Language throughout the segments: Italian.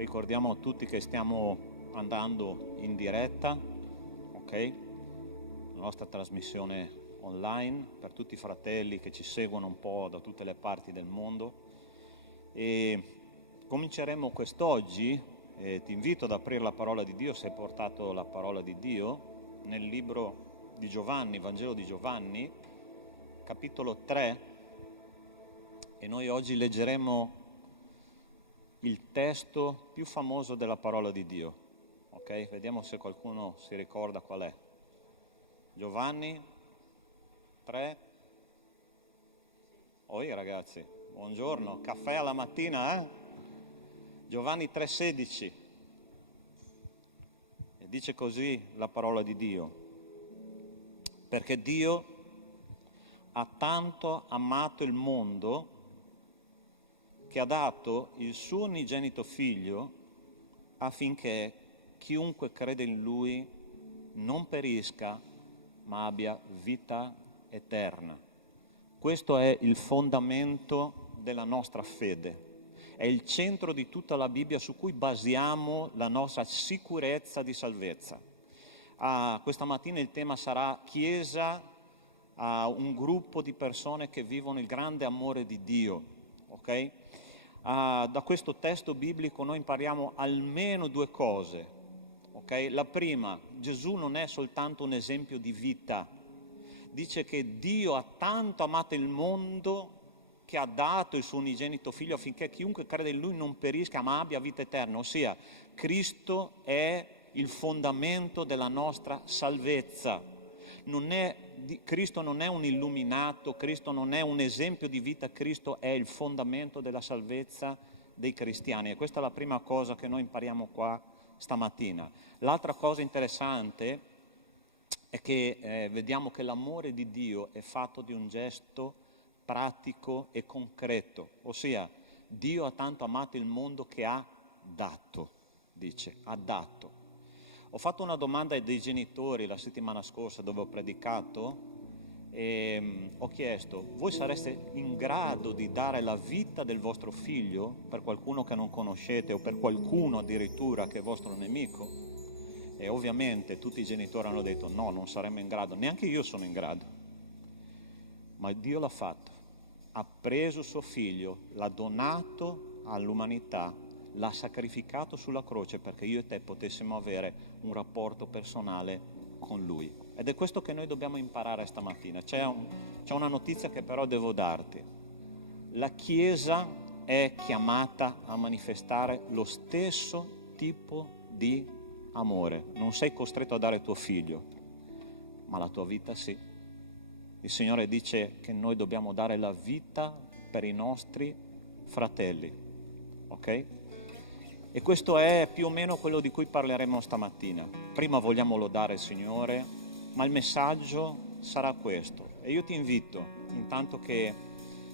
Ricordiamo a tutti che stiamo andando in diretta, ok? La nostra trasmissione online per tutti i fratelli che ci seguono un po' da tutte le parti del mondo. E cominceremo quest'oggi, ti invito ad aprire la parola di Dio se hai portato la parola di Dio, nel libro di Giovanni, Vangelo di Giovanni, capitolo 3, e noi oggi leggeremo il testo più famoso della parola di Dio, ok? Vediamo se qualcuno si ricorda qual è. Giovanni 3. Oi ragazzi, buongiorno, caffè alla mattina, Giovanni 3,16. E dice così la parola di Dio: perché Dio ha tanto amato il mondo che ha dato il suo unigenito figlio affinché chiunque crede in lui non perisca ma abbia vita eterna. Questo è il fondamento della nostra fede, è il centro di tutta la Bibbia su cui basiamo la nostra sicurezza di salvezza. Questa mattina il tema sarà Chiesa, un gruppo di persone che vivono il grande amore di Dio, ok? Da questo testo biblico noi impariamo almeno due cose, ok? La prima, Gesù non è soltanto un esempio di vita, dice che Dio ha tanto amato il mondo che ha dato il suo unigenito figlio affinché chiunque crede in lui non perisca ma abbia vita eterna, ossia Cristo è il fondamento della nostra salvezza. Cristo non è un illuminato, Cristo non è un esempio di vita, Cristo è il fondamento della salvezza dei cristiani. E questa è la prima cosa che noi impariamo qua stamattina. L'altra cosa interessante è che vediamo che l'amore di Dio è fatto di un gesto pratico e concreto, ossia Dio ha tanto amato il mondo che ha dato, dice, ha dato. Ho fatto una domanda ai dei genitori la settimana scorsa dove ho predicato e ho chiesto: voi sareste in grado di dare la vita del vostro figlio per qualcuno che non conoscete o per qualcuno addirittura che è vostro nemico? E ovviamente tutti i genitori hanno detto no, non saremmo in grado, neanche io sono in grado. Ma Dio l'ha fatto, ha preso suo figlio, l'ha donato all'umanità, l'ha sacrificato sulla croce perché io e te potessimo avere un rapporto personale con lui. Ed è questo che noi dobbiamo imparare stamattina. C'è una notizia che però devo darti. La Chiesa è chiamata a manifestare lo stesso tipo di amore. Non sei costretto a dare tuo figlio, ma la tua vita sì. Il Signore dice che noi dobbiamo dare la vita per i nostri fratelli, ok? E questo è più o meno quello di cui parleremo stamattina. Prima vogliamo lodare il Signore, ma il messaggio sarà questo. E io ti invito, intanto che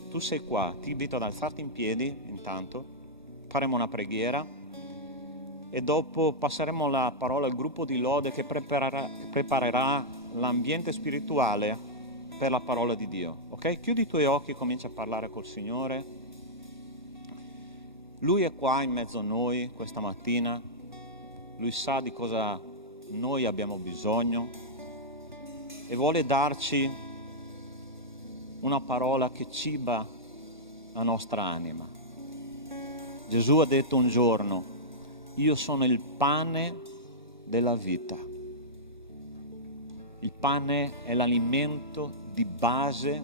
tu sei qua, ti invito ad alzarti in piedi, intanto, faremo una preghiera e dopo passeremo la parola al gruppo di lode che preparerà l'ambiente spirituale per la parola di Dio. Ok? Chiudi i tuoi occhi e comincia a parlare col Signore. Lui è qua in mezzo a noi questa mattina, Lui sa di cosa noi abbiamo bisogno e vuole darci una parola che ciba la nostra anima. Gesù ha detto un giorno: io sono il pane della vita. Il pane è l'alimento di base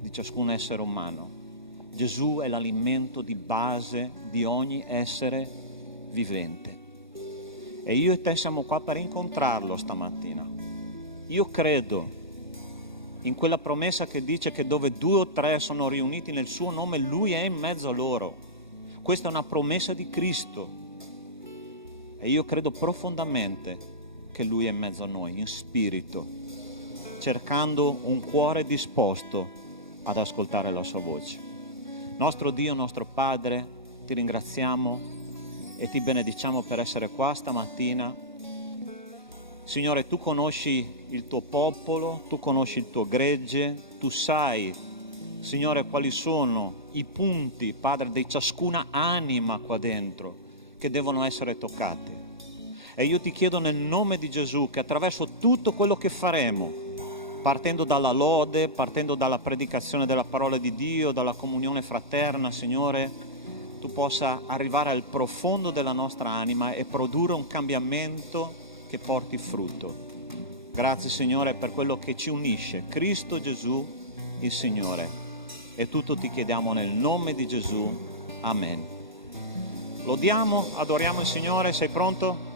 di ciascun essere umano. Gesù è l'alimento di base di ogni essere vivente. E io e te siamo qua per incontrarlo stamattina. Io credo in quella promessa che dice che dove 2 o 3 sono riuniti nel suo nome, Lui è in mezzo a loro. Questa è una promessa di Cristo. E io credo profondamente che Lui è in mezzo a noi, in spirito, cercando un cuore disposto ad ascoltare la sua voce. Nostro Dio, nostro Padre, ti ringraziamo e ti benediciamo per essere qua stamattina. Signore, tu conosci il tuo popolo, tu conosci il tuo gregge, tu sai, Signore, quali sono i punti, Padre, di ciascuna anima qua dentro che devono essere toccati. E io ti chiedo nel nome di Gesù che attraverso tutto quello che faremo, partendo dalla lode, partendo dalla predicazione della parola di Dio, dalla comunione fraterna, Signore, tu possa arrivare al profondo della nostra anima e produrre un cambiamento che porti frutto. Grazie, Signore, per quello che ci unisce, Cristo Gesù, il Signore. E tutto ti chiediamo nel nome di Gesù. Amen. Lodiamo, adoriamo il Signore. Sei pronto?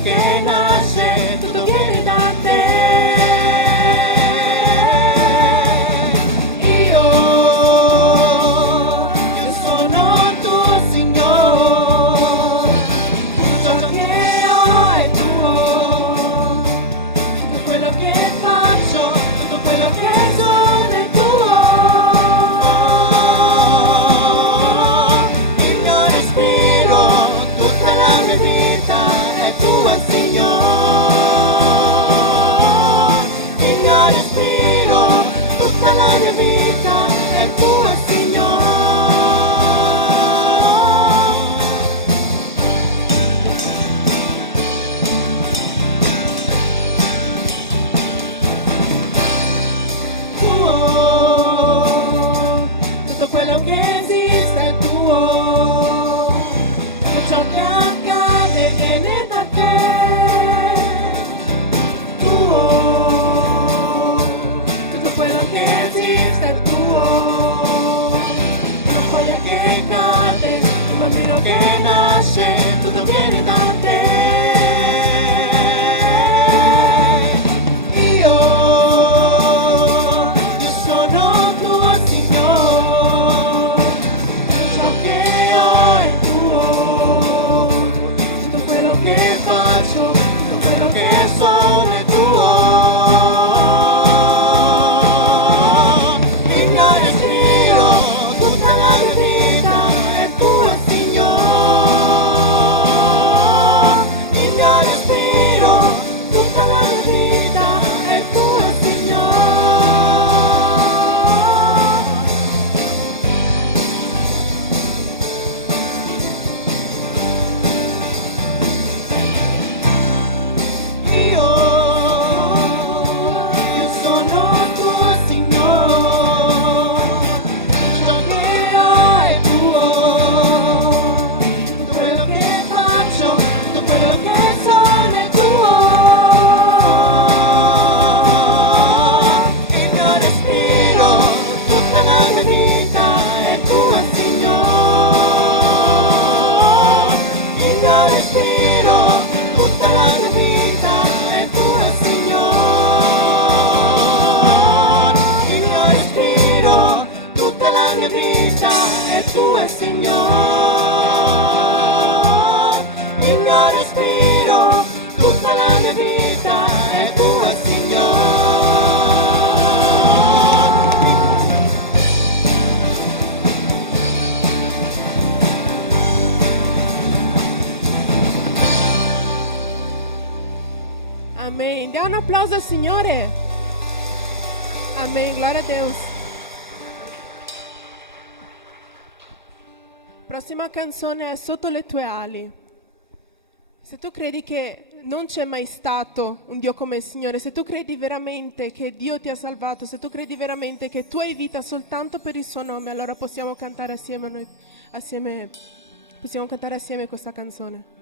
Che nasce, tutto viene da te. Io sono tuo Signore, tutto ciò che ho è tuo, tutto quello che faccio, tutto quello che sono è tuo. Il mio respiro, tutta la mia vita tuo Signore, il mio respiro, tutta la mia vita è tuo Signore. che nasce, tutto viene da te. Io sono tuo Signore, ciò che ho è tuo, tutto quello che faccio, tutto quello che sono è tuo. Il mio respiro, tutta la mia vita è tua, Signore. Il mio respiro, tutta la mia vita è tua, Signore. Io sono tuo Signore, ciò che ho è tuo, tutto quello che faccio, tutto quello che sono è tuo. Il mio respiro, tutta la mia vita è tua, Signore. Il mio respiro, tutta la mia vita è tua, Signore. Il mio respiro, tutta la mia vita è tua, Signore. Il mio respiro, tutta la mia vita è tua, Signore. Amen. Dá un applauso al Signore. Amen. Gloria a Deus. Prossima canzone è Sotto le tue ali. Se tu credi che non c'è mai stato un Dio come il Signore, se tu credi veramente che Dio ti ha salvato, se tu credi veramente che tu hai vita soltanto per il suo nome, allora possiamo cantare assieme questa canzone.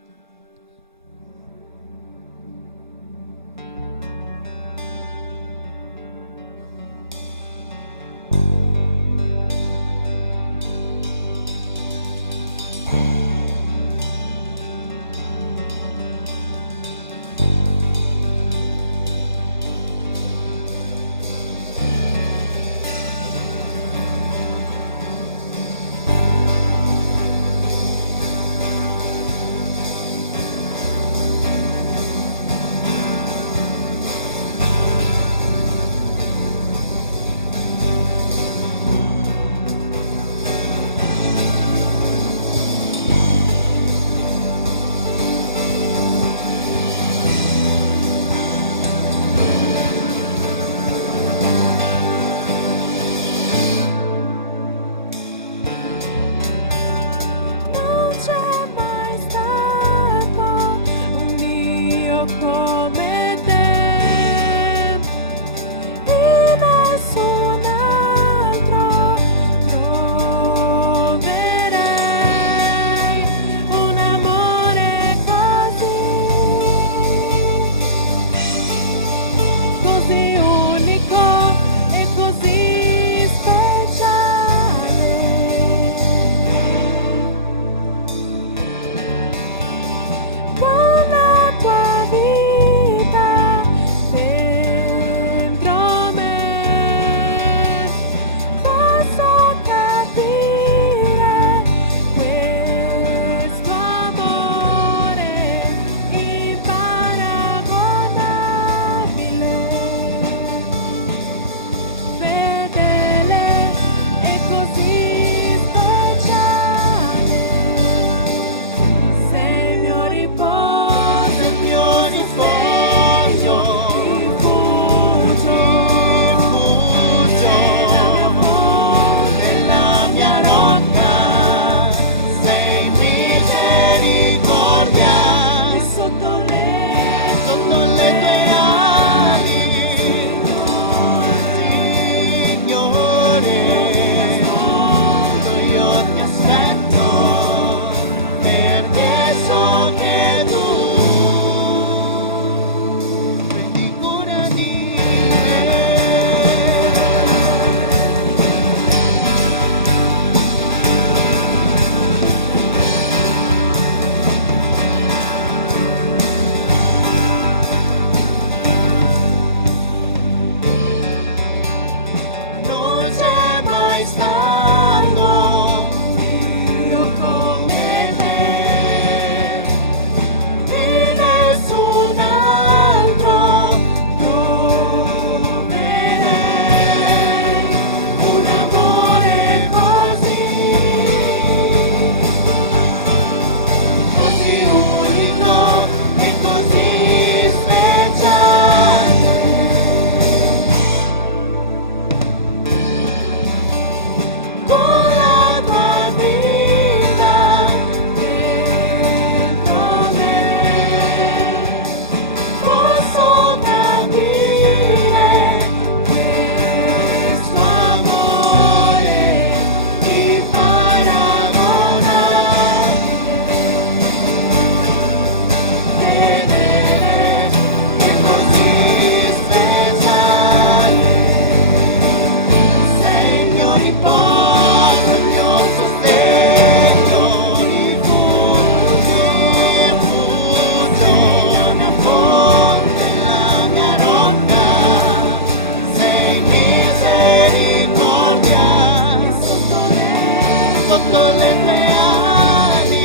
sotto le tue ali.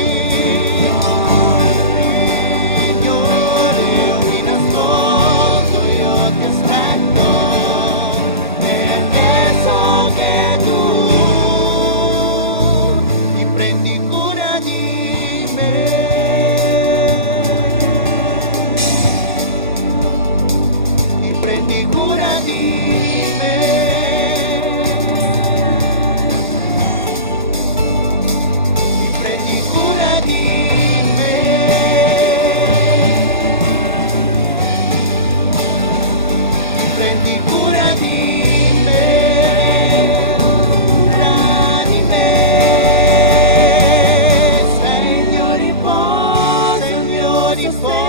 Signore, io mi nascondo, io ti aspetto, perché so che tu ti prendi cura di me. Ti prendi cura di me. Ti prendi cura di me. Ti prendi cura di me. Cura di me. Sei il mio riposo, sei il mio riposo,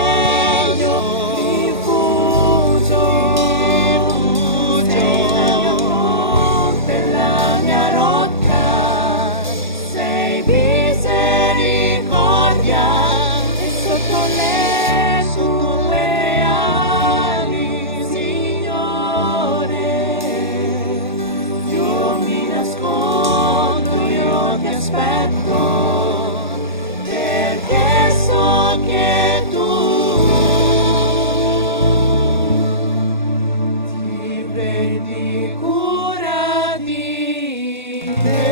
rifugio, la mia rocca, sei misericordia e sotto le tue ali, Signore, io mi nascondo, io ti aspetto, perché so che tu ti prendi cura di me.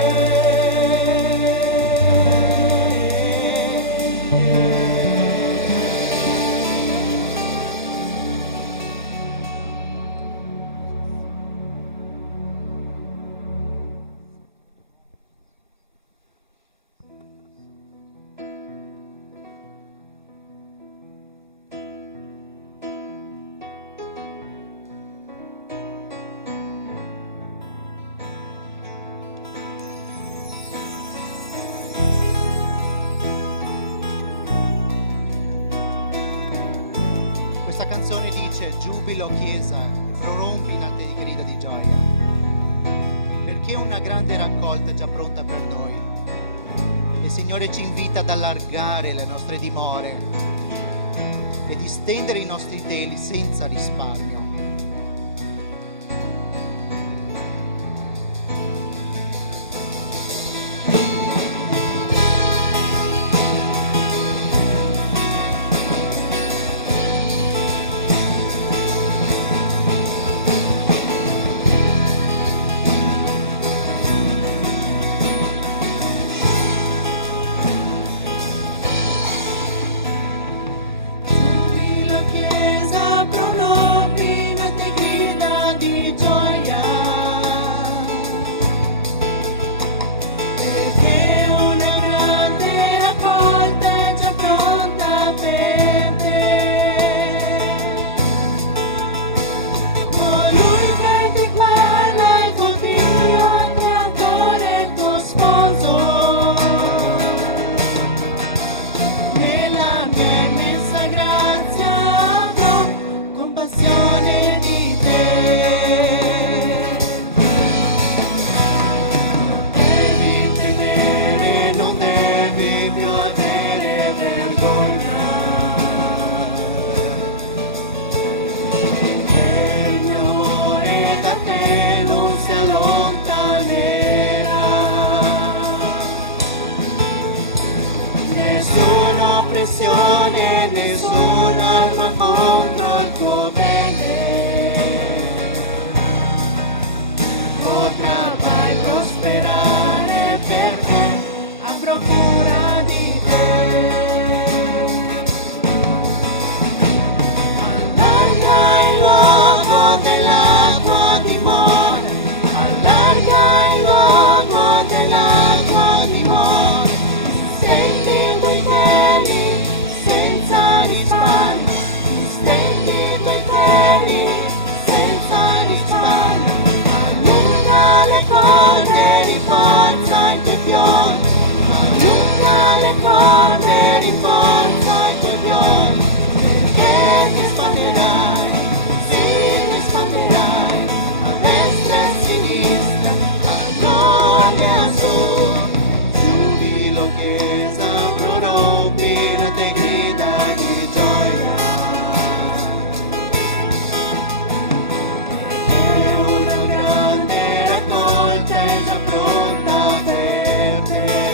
Questa canzone dice: giubilo chiesa, prorompi in alte grida di gioia, perché una grande raccolta è già pronta per noi. Il Signore ci invita ad allargare le nostre dimore e di stendere i nostri teli senza risparmio. Giubilo chiesa, prorompi in alte grida di gioia, perché una grande raccolta è già pronta per te. Colui che ti guarda è tuo figlio, creatore e tuo sposo. Nella mia immensa grazia avrò compassione di te. Non devi temere, non devi più avere vergogna, perché il mio amore da te non si allontanerà. Nessuna oppressione, nessuna arma contro il tuo bene potrà mai prosperare, perché avrò cura di te. Allarga il luogo dell'acqua dimora, allarga il luogo dell'acqua dimora, stendi i tuoi piedi senza risparmio, stendi i tuoi piedi senza risparmio, allunga le corde, rinforza i tuoi piedi, allunga le corde, rinforza i tuoi piedi, perché ti spanderai, sì, ti spanderai, a destra e a sinistra, a nord e a sud. Giubilo chiesa, prorompi in alte grida di gioia, perché una grande raccolta è già pronta per te.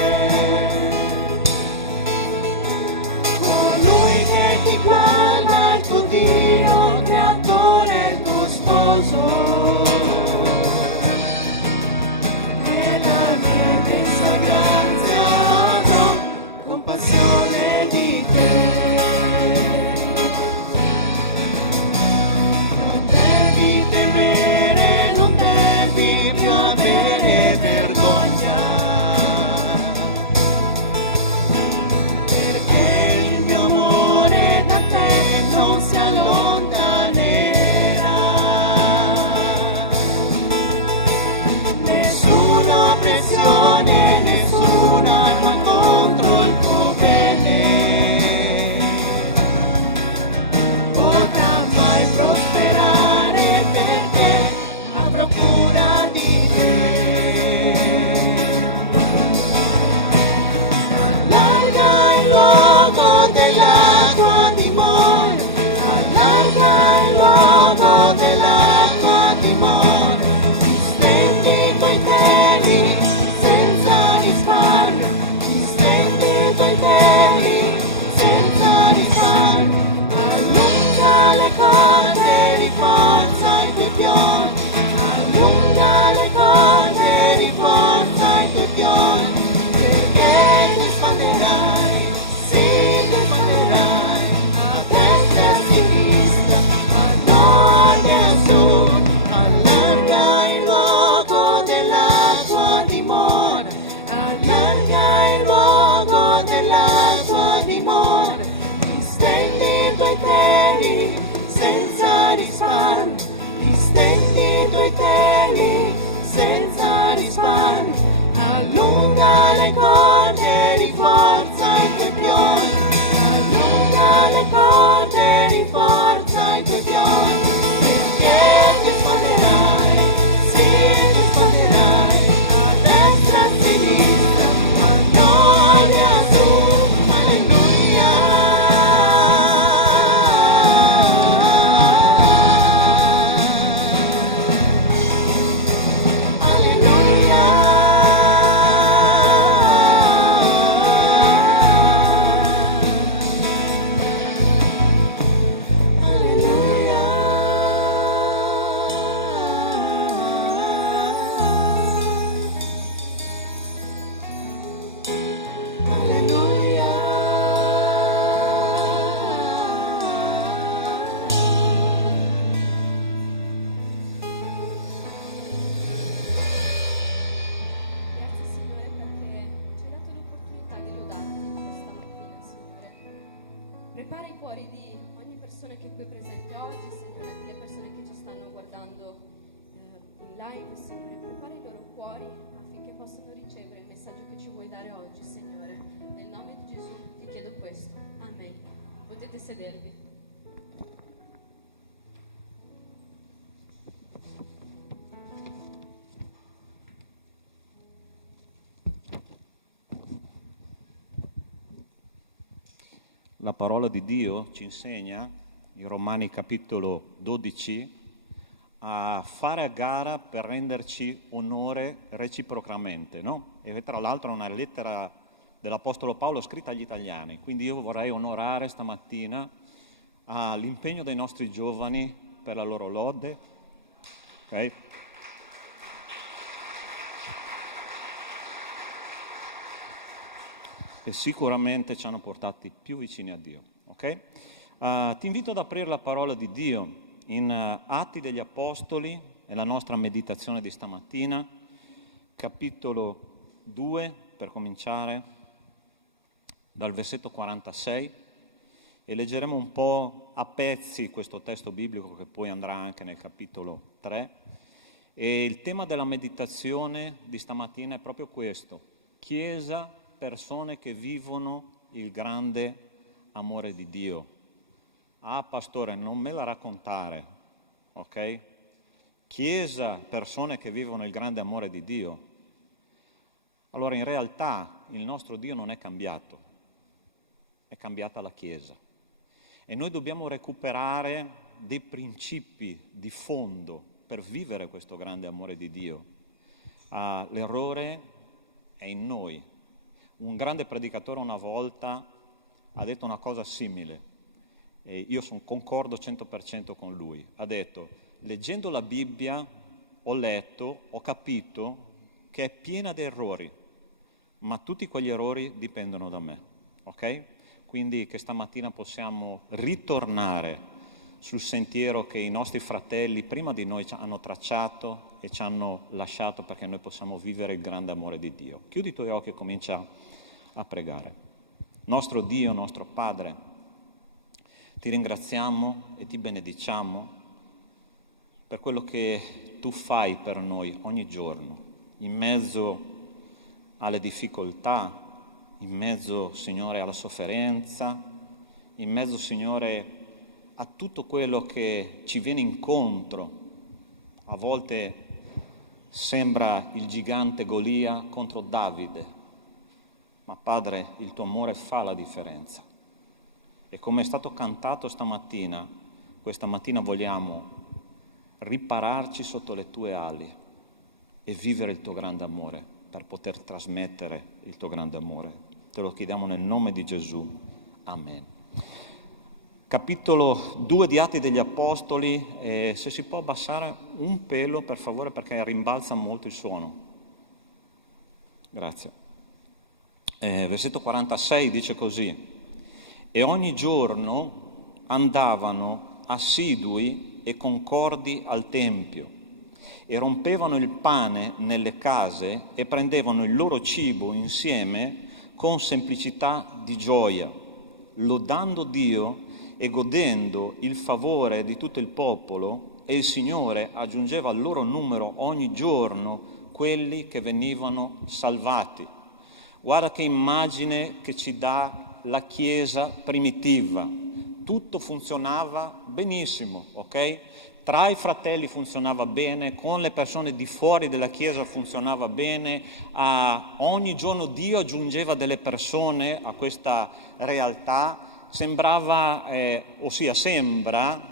i teli senza risparmio, allunga le corde di forza ai tuoi pioni, allunga le corde di forza ai tuoi pioni, perché ti espanderai, sì, ti espanderai, a destra e a sinistra, a nord e a sud, alleluia. Grazie Signore perché ci hai dato l'opportunità di lodarti questa mattina, Signore. Prepara i cuori di ogni persona che è qui presente oggi, Signore, anche le persone che ci stanno guardando in live, Signore. Prepara i loro cuori affinché possano ricevere il messaggio che ci vuoi dare oggi, Signore. Nel nome di Gesù ti chiedo questo. Amen. Potete sedervi. La parola di Dio ci insegna, in Romani capitolo 12, a fare a gara per renderci onore reciprocamente, no? E tra l'altro è una lettera dell'Apostolo Paolo scritta agli italiani, quindi io vorrei onorare stamattina l'impegno dei nostri giovani per la loro lode, ok? E sicuramente ci hanno portati più vicini a Dio, ok? Ti invito ad aprire la parola di Dio in Atti degli Apostoli, è la nostra meditazione di stamattina, capitolo 2, per cominciare, dal versetto 46, e leggeremo un po' a pezzi questo testo biblico che poi andrà anche nel capitolo 3. E il tema della meditazione di stamattina è proprio questo: Chiesa, persone che vivono il grande amore di Dio. Ah, pastore, non me la raccontare, ok? Chiesa, persone che vivono il grande amore di Dio. Allora, in realtà, il nostro Dio non è cambiato, è cambiata la Chiesa. E noi dobbiamo recuperare dei principi di fondo per vivere questo grande amore di Dio. L'errore è in noi. Un grande predicatore una volta ha detto una cosa simile, e io concordo 100% con lui. Ha detto: leggendo la Bibbia ho capito che è piena di errori, ma tutti quegli errori dipendono da me, ok? Quindi che stamattina possiamo ritornare sul sentiero che i nostri fratelli prima di noi hanno tracciato e ci hanno lasciato, perché noi possiamo vivere il grande amore di Dio. Chiudi i tuoi occhi e comincia a pregare. Nostro Dio, nostro Padre, ti ringraziamo e ti benediciamo per quello che tu fai per noi ogni giorno, in mezzo alle difficoltà, in mezzo, Signore, alla sofferenza, in mezzo, Signore, a tutto quello che ci viene incontro. A volte sembra il gigante Golia contro Davide, ma Padre, il tuo amore fa la differenza. E come è stato cantato stamattina, questa mattina vogliamo ripararci sotto le tue ali e vivere il tuo grande amore per poter trasmettere il tuo grande amore. Te lo chiediamo nel nome di Gesù. Amen. Capitolo 2 di Atti degli Apostoli, se si può abbassare un pelo per favore, perché rimbalza molto il suono. Grazie. Versetto 46 dice così: e ogni giorno andavano assidui e concordi al Tempio e rompevano il pane nelle case e prendevano il loro cibo insieme con semplicità di gioia, lodando Dio e godendo il favore di tutto il popolo, e il Signore aggiungeva al loro numero ogni giorno quelli che venivano salvati. Guarda che immagine che ci dà la Chiesa primitiva. Tutto funzionava benissimo, ok? Tra i fratelli funzionava bene, con le persone di fuori della Chiesa funzionava bene, ogni giorno Dio aggiungeva delle persone a questa realtà, sembra,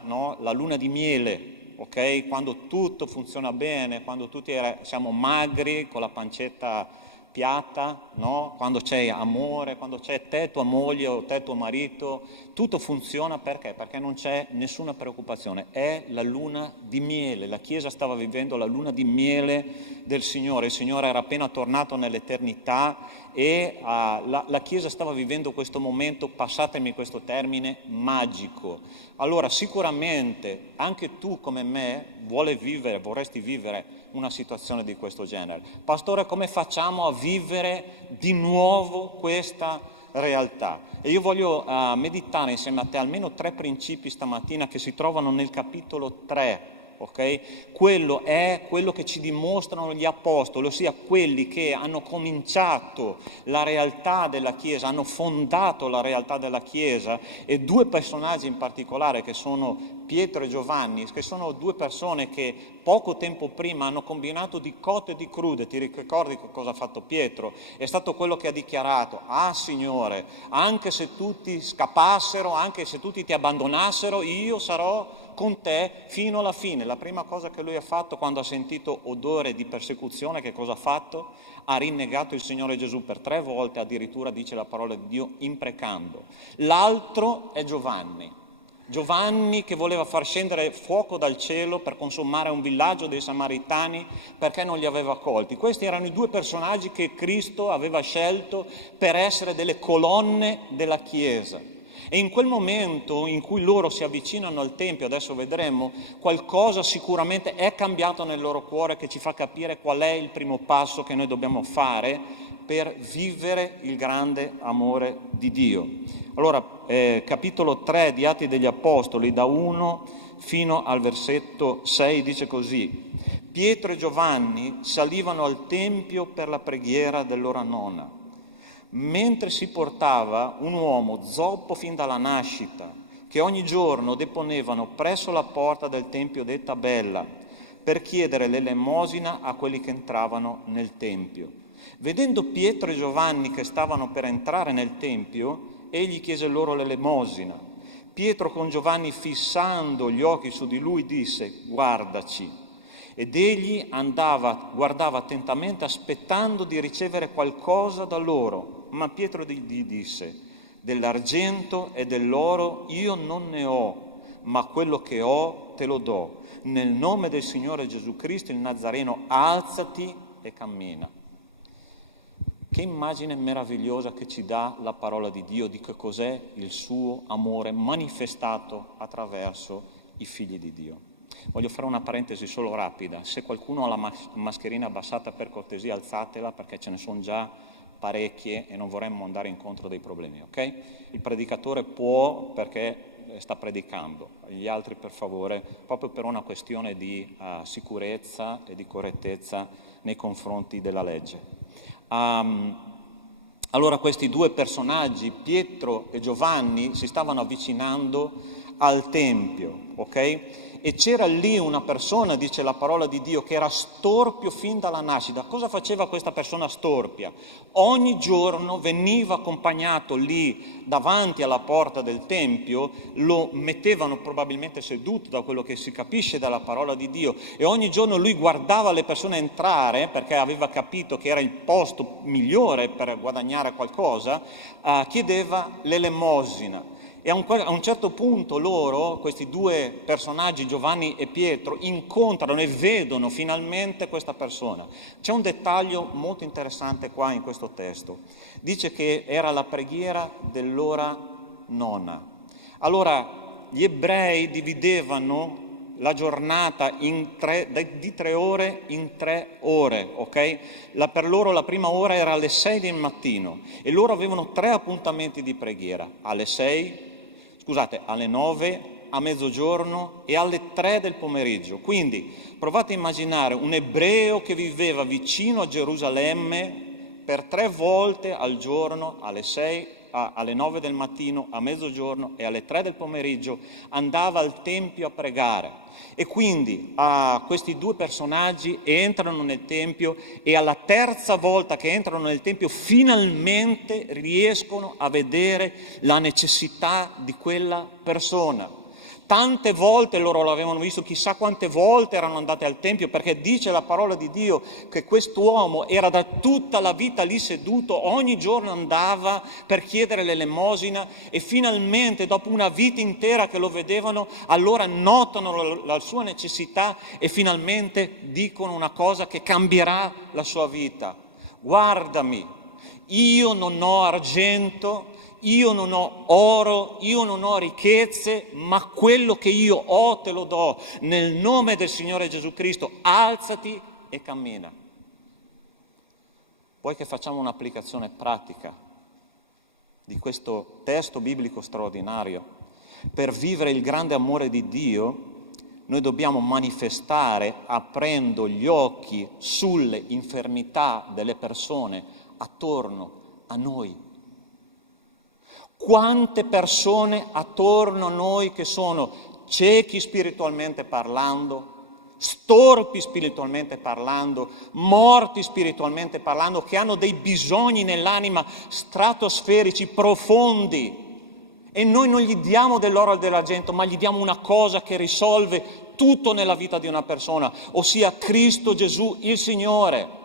no? La luna di miele. Okay? Quando tutto funziona bene, quando tutti siamo magri, con la pancetta piatta, no? Quando c'è amore, quando c'è te, tua moglie o te, tuo marito, tutto funziona perché? Perché non c'è nessuna preoccupazione, è la luna di miele, la Chiesa stava vivendo la luna di miele del Signore, il Signore era appena tornato nell'eternità e la Chiesa stava vivendo questo momento, passatemi questo termine, magico. Allora sicuramente anche tu come me vorresti vivere una situazione di questo genere. Pastore, come facciamo a vivere di nuovo questa realtà? E io voglio meditare insieme a te almeno 3 principi stamattina che si trovano nel capitolo 3. Okay? Quello è quello che ci dimostrano gli apostoli, ossia quelli che hanno cominciato la realtà della Chiesa, hanno fondato la realtà della Chiesa, e 2 personaggi in particolare che sono Pietro e Giovanni, che sono 2 persone che poco tempo prima hanno combinato di cotte e di crude. Ti ricordi cosa ha fatto Pietro? È stato quello che ha dichiarato: ah Signore, anche se tutti scappassero, anche se tutti ti abbandonassero, io sarò con te fino alla fine. La prima cosa che lui ha fatto quando ha sentito odore di persecuzione, che cosa ha fatto? Ha rinnegato il Signore Gesù per 3 volte, addirittura dice la parola di Dio, imprecando. L'altro è Giovanni che voleva far scendere fuoco dal cielo per consumare un villaggio dei Samaritani perché non li aveva accolti. Questi erano i 2 personaggi che Cristo aveva scelto per essere delle colonne della Chiesa. E in quel momento in cui loro si avvicinano al Tempio, adesso vedremo, qualcosa sicuramente è cambiato nel loro cuore che ci fa capire qual è il primo passo che noi dobbiamo fare per vivere il grande amore di Dio. Allora, capitolo 3 di Atti degli Apostoli, da 1 fino al versetto 6, dice così: Pietro e Giovanni salivano al Tempio per la preghiera dell'ora nona. Mentre si portava un uomo zoppo fin dalla nascita, che ogni giorno deponevano presso la porta del Tempio detta Bella, per chiedere l'elemosina a quelli che entravano nel Tempio. Vedendo Pietro e Giovanni che stavano per entrare nel Tempio, egli chiese loro l'elemosina. Pietro con Giovanni, fissando gli occhi su di lui, disse: guardaci. Ed egli guardava attentamente, aspettando di ricevere qualcosa da loro. Ma Pietro gli disse: dell'argento e dell'oro io non ne ho, ma quello che ho te lo do. Nel nome del Signore Gesù Cristo il Nazareno, alzati e cammina. Che immagine meravigliosa che ci dà la parola di Dio di che cos'è il suo amore manifestato attraverso i figli di Dio. Voglio fare una parentesi solo rapida. Se qualcuno ha la mascherina abbassata, per cortesia alzatela, perché ce ne sono già parecchie e non vorremmo andare incontro dei problemi, ok? Il predicatore può perché sta predicando, gli altri per favore, proprio per una questione di sicurezza e di correttezza nei confronti della legge. Allora questi 2 personaggi, Pietro e Giovanni, si stavano avvicinando al Tempio, ok? E c'era lì una persona, dice la parola di Dio, che era storpio fin dalla nascita. Cosa faceva questa persona storpia? Ogni giorno veniva accompagnato lì davanti alla porta del Tempio, lo mettevano probabilmente seduto, da quello che si capisce dalla parola di Dio, e ogni giorno lui guardava le persone entrare perché aveva capito che era il posto migliore per guadagnare qualcosa, chiedeva l'elemosina. E a un certo punto loro, questi 2 personaggi, Giovanni e Pietro, incontrano e vedono finalmente questa persona. C'è un dettaglio molto interessante qua in questo testo. Dice che era la preghiera dell'ora nona. Allora, gli ebrei dividevano la giornata di 3 ore in 3 ore, ok? Per loro la prima ora era alle 6 del mattino e loro avevano 3 appuntamenti di preghiera, alle 9, a mezzogiorno e alle 3 del pomeriggio. Quindi provate a immaginare un ebreo che viveva vicino a Gerusalemme per 3 volte al giorno, alle 6, alle 9 del mattino, a mezzogiorno e alle 3 del pomeriggio, andava al Tempio a pregare. E quindi questi 2 personaggi entrano nel Tempio e alla terza volta che entrano nel Tempio finalmente riescono a vedere la necessità di quella persona. Tante volte loro l'avevano visto, chissà quante volte erano andate al Tempio, perché dice la parola di Dio che quest'uomo era da tutta la vita lì seduto, ogni giorno andava per chiedere l'elemosina e finalmente dopo una vita intera che lo vedevano, allora notano la sua necessità e finalmente dicono una cosa che cambierà la sua vita. Guardami, io non ho argento, io non ho oro, io non ho ricchezze, ma quello che io ho te lo do. Nel nome del Signore Gesù Cristo, alzati e cammina. Vuoi che facciamo un'applicazione pratica di questo testo biblico straordinario? Per vivere il grande amore di Dio, noi dobbiamo manifestare aprendo gli occhi sulle infermità delle persone attorno a noi. Quante persone attorno a noi che sono ciechi spiritualmente parlando, storpi spiritualmente parlando, morti spiritualmente parlando, che hanno dei bisogni nell'anima stratosferici, profondi, e noi non gli diamo dell'oro e dell'argento, ma gli diamo una cosa che risolve tutto nella vita di una persona, ossia Cristo Gesù il Signore.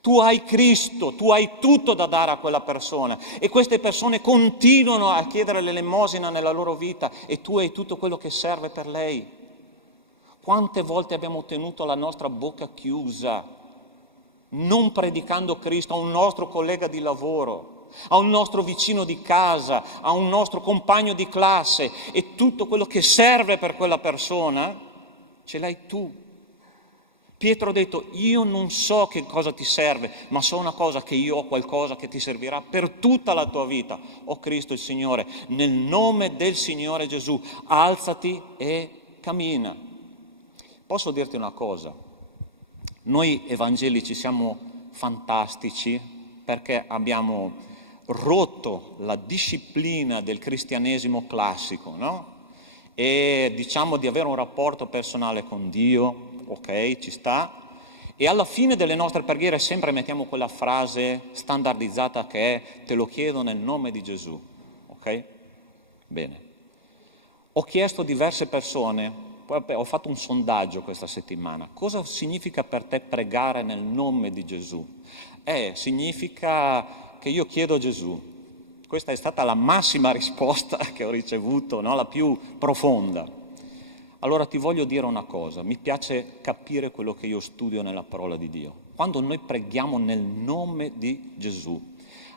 Tu hai Cristo, tu hai tutto da dare a quella persona e queste persone continuano a chiedere l'elemosina nella loro vita e tu hai tutto quello che serve per lei. Quante volte abbiamo tenuto la nostra bocca chiusa, non predicando Cristo a un nostro collega di lavoro, a un nostro vicino di casa, a un nostro compagno di classe, e tutto quello che serve per quella persona ce l'hai tu. Pietro ha detto: io non so che cosa ti serve, ma so una cosa, che io ho qualcosa che ti servirà per tutta la tua vita. Ho Cristo il Signore. Nel nome del Signore Gesù, alzati e cammina. Posso dirti una cosa? Noi evangelici siamo fantastici perché abbiamo rotto la disciplina del cristianesimo classico, no? E diciamo di avere un rapporto personale con Dio. Ok, ci sta. E alla fine delle nostre preghiere sempre mettiamo quella frase standardizzata che è: te lo chiedo nel nome di Gesù. Ok? Bene. Ho chiesto a diverse persone, poi ho fatto un sondaggio questa settimana. Cosa significa per te pregare nel nome di Gesù? Significa che io chiedo a Gesù. Questa è stata la massima risposta che ho ricevuto, no? La più profonda. Allora ti voglio dire una cosa, mi piace capire quello che io studio nella parola di Dio. Quando noi preghiamo nel nome di Gesù,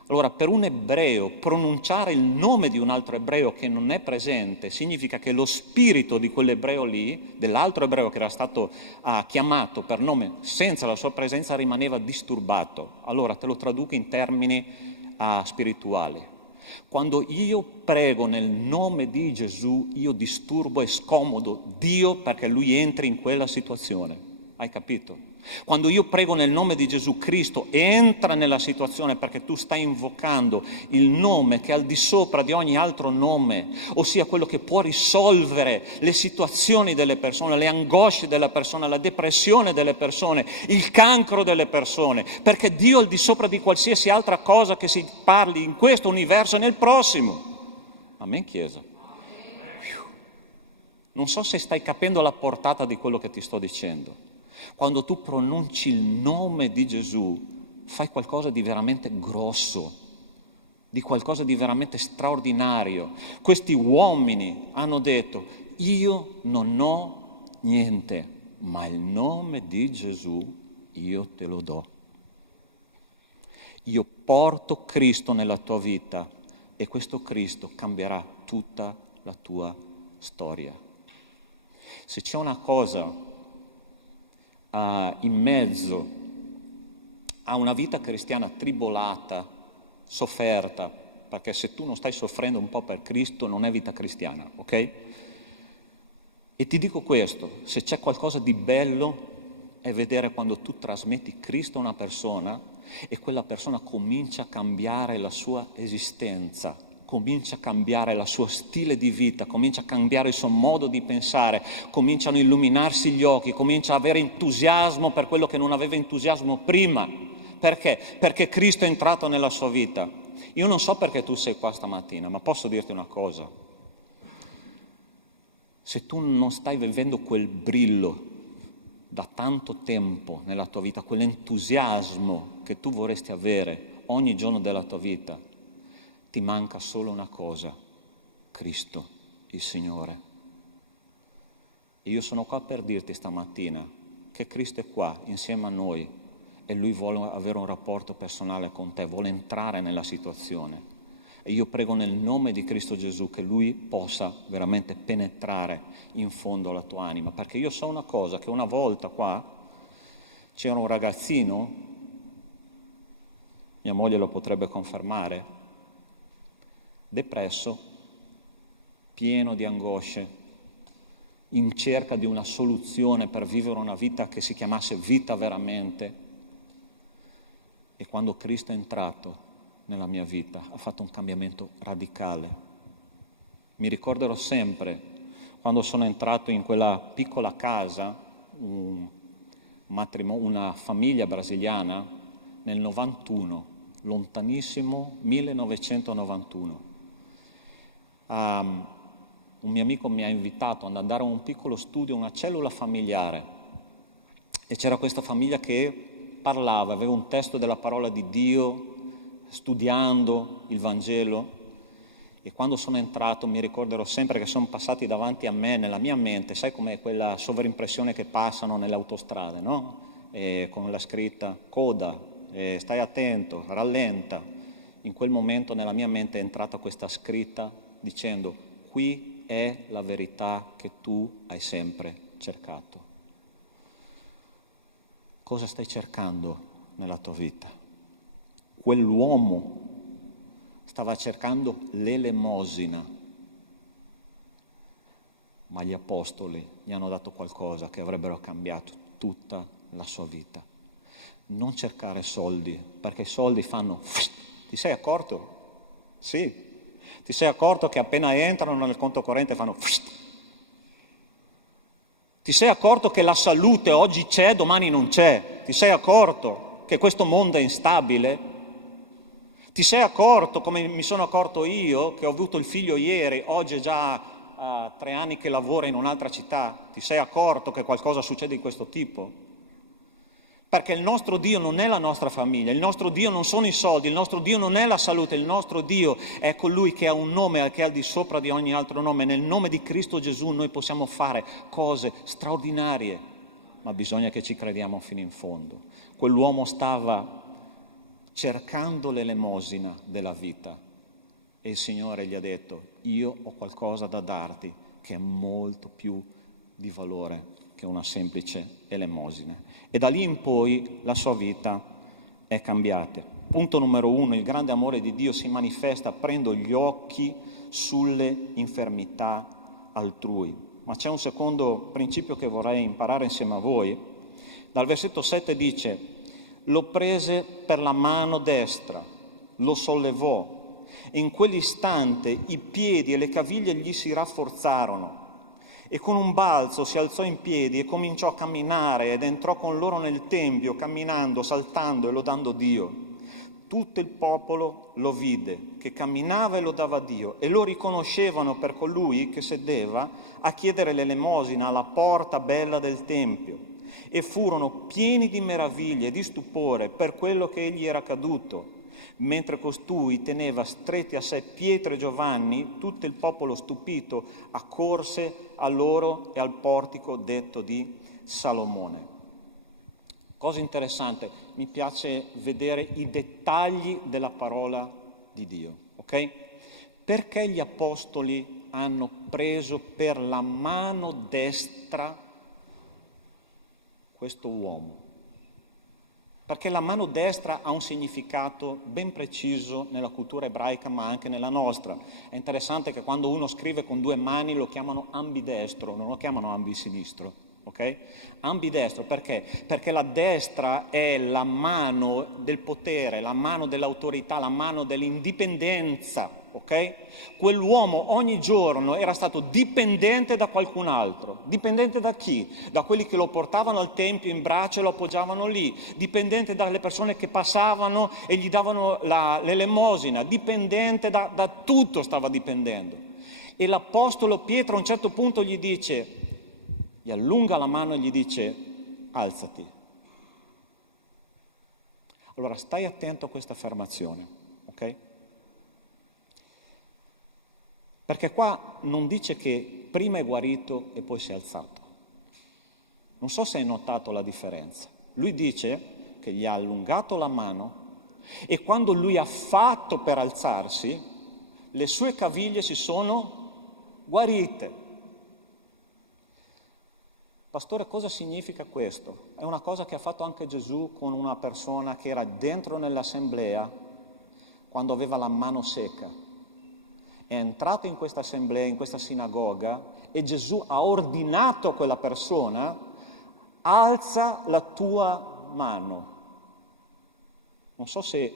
allora per un ebreo pronunciare il nome di un altro ebreo che non è presente significa che lo spirito di quell'ebreo lì, dell'altro ebreo che era stato chiamato per nome senza la sua presenza, rimaneva disturbato. Allora te lo traduco in termini spirituali. Quando io prego nel nome di Gesù, io disturbo e scomodo Dio perché Lui entri in quella situazione. Hai capito? Quando io prego nel nome di Gesù, Cristo entra nella situazione perché tu stai invocando il nome che è al di sopra di ogni altro nome, ossia quello che può risolvere le situazioni delle persone, le angosce della persona, la depressione delle persone, il cancro delle persone, perché Dio è al di sopra di qualsiasi altra cosa che si parli in questo universo e nel prossimo. Amen, Chiesa. Non so se stai capendo la portata di quello che ti sto dicendo. Quando tu pronunci il nome di Gesù, fai qualcosa di veramente grosso, di qualcosa di veramente straordinario. Questi uomini hanno detto: io non ho niente, ma il nome di Gesù io te lo do. Io porto Cristo nella tua vita e questo Cristo cambierà tutta la tua storia. Se c'è una cosa in mezzo a una vita cristiana tribolata, sofferta, perché se tu non stai soffrendo un po' per Cristo non è vita cristiana, ok? E ti dico questo, se c'è qualcosa di bello è vedere quando tu trasmetti Cristo a una persona e quella persona comincia a cambiare la sua esistenza, comincia a cambiare il suo stile di vita, comincia a cambiare il suo modo di pensare, cominciano a illuminarsi gli occhi, comincia a avere entusiasmo per quello che non aveva entusiasmo prima. Perché? Perché Cristo è entrato nella sua vita. Io non so perché tu sei qua stamattina, ma posso dirti una cosa. Se tu non stai vivendo quel brillo da tanto tempo nella tua vita, quell'entusiasmo che tu vorresti avere ogni giorno della tua vita, ti manca solo una cosa: Cristo, il Signore. E io sono qua per dirti stamattina che Cristo è qua insieme a noi e Lui vuole avere un rapporto personale con te, vuole entrare nella situazione. E io prego nel nome di Cristo Gesù che Lui possa veramente penetrare in fondo alla tua anima. Perché io so una cosa, che una volta qua c'era un ragazzino, mia moglie lo potrebbe confermare, depresso, pieno di angosce, in cerca di una soluzione per vivere una vita che si chiamasse vita veramente. E quando Cristo è entrato nella mia vita ha fatto un cambiamento radicale. Mi ricorderò sempre quando sono entrato in quella piccola casa, una famiglia brasiliana, nel 91, lontanissimo 1991. Un mio amico mi ha invitato ad andare a un piccolo studio, una cellula familiare, e c'era questa famiglia che parlava, aveva un testo della parola di Dio, studiando il Vangelo. E quando sono entrato mi ricorderò sempre che sono passati davanti a me, nella mia mente, sai com'è quella sovraimpressione che passano nelle autostrade, no? Con la scritta coda, stai attento, rallenta. In quel momento nella mia mente è entrata questa scritta dicendo: qui è la verità che tu hai sempre cercato. Cosa stai cercando nella tua vita? Quell'uomo stava cercando l'elemosina, ma gli apostoli gli hanno dato qualcosa che avrebbero cambiato tutta la sua vita. Non cercare soldi, perché i soldi fanno... Ti sei accorto? Sì. Ti sei accorto che appena entrano nel conto corrente fanno... Ti sei accorto che la salute oggi c'è, domani non c'è? Ti sei accorto che questo mondo è instabile? Ti sei accorto, come mi sono accorto io, che ho avuto il figlio ieri, oggi è già 3 anni che lavora in un'altra città? Ti sei accorto che qualcosa succede di questo tipo? Perché il nostro Dio non è la nostra famiglia, il nostro Dio non sono i soldi, il nostro Dio non è la salute, il nostro Dio è colui che ha un nome che è al di sopra di ogni altro nome. Nel nome di Cristo Gesù noi possiamo fare cose straordinarie, ma bisogna che ci crediamo fino in fondo. Quell'uomo stava cercando l'elemosina della vita e il Signore gli ha detto: io ho qualcosa da darti che è molto più di valore che una semplice elemosina. E da lì in poi la sua vita è cambiata. Punto numero 1, il grande amore di Dio si manifesta aprendo gli occhi sulle infermità altrui. Ma c'è un secondo principio che vorrei imparare insieme a voi. Dal versetto 7 dice: lo prese per la mano destra, lo sollevò, e in quell'istante i piedi e le caviglie gli si rafforzarono, e con un balzo si alzò in piedi e cominciò a camminare ed entrò con loro nel tempio, camminando, saltando e lodando Dio. Tutto il popolo lo vide, che camminava e lodava Dio, e lo riconoscevano per colui che sedeva a chiedere l'elemosina alla porta bella del tempio. E furono pieni di meraviglia e di stupore per quello che egli era caduto. Mentre costui teneva stretti a sé Pietro e Giovanni, tutto il popolo stupito accorse a loro e al portico detto di Salomone. Cosa interessante, mi piace vedere i dettagli della parola di Dio, ok? Perché gli apostoli hanno preso per la mano destra questo uomo? Perché la mano destra ha un significato ben preciso nella cultura ebraica, ma anche nella nostra. È interessante che quando uno scrive con due mani lo chiamano ambidestro, non lo chiamano ambisinistro, ok? Ambidestro perché? Perché la destra è la mano del potere, la mano dell'autorità, la mano dell'indipendenza, ok? Quell'uomo ogni giorno era stato dipendente da qualcun altro. Dipendente da chi? Da quelli che lo portavano al tempio in braccio e lo appoggiavano lì, dipendente dalle persone che passavano e gli davano l'elemosina, dipendente da tutto stava dipendendo. E l'apostolo Pietro a un certo punto gli allunga la mano e gli dice: alzati. Allora stai attento a questa affermazione, ok? Perché qua non dice che prima è guarito e poi si è alzato. Non so se hai notato la differenza. Lui dice che gli ha allungato la mano e quando lui ha fatto per alzarsi, le sue caviglie si sono guarite. Pastore, cosa significa questo? È una cosa che ha fatto anche Gesù con una persona che era dentro nell'assemblea quando aveva la mano secca. È entrato in questa assemblea, in questa sinagoga, e Gesù ha ordinato a quella persona: alza la tua mano. Non so se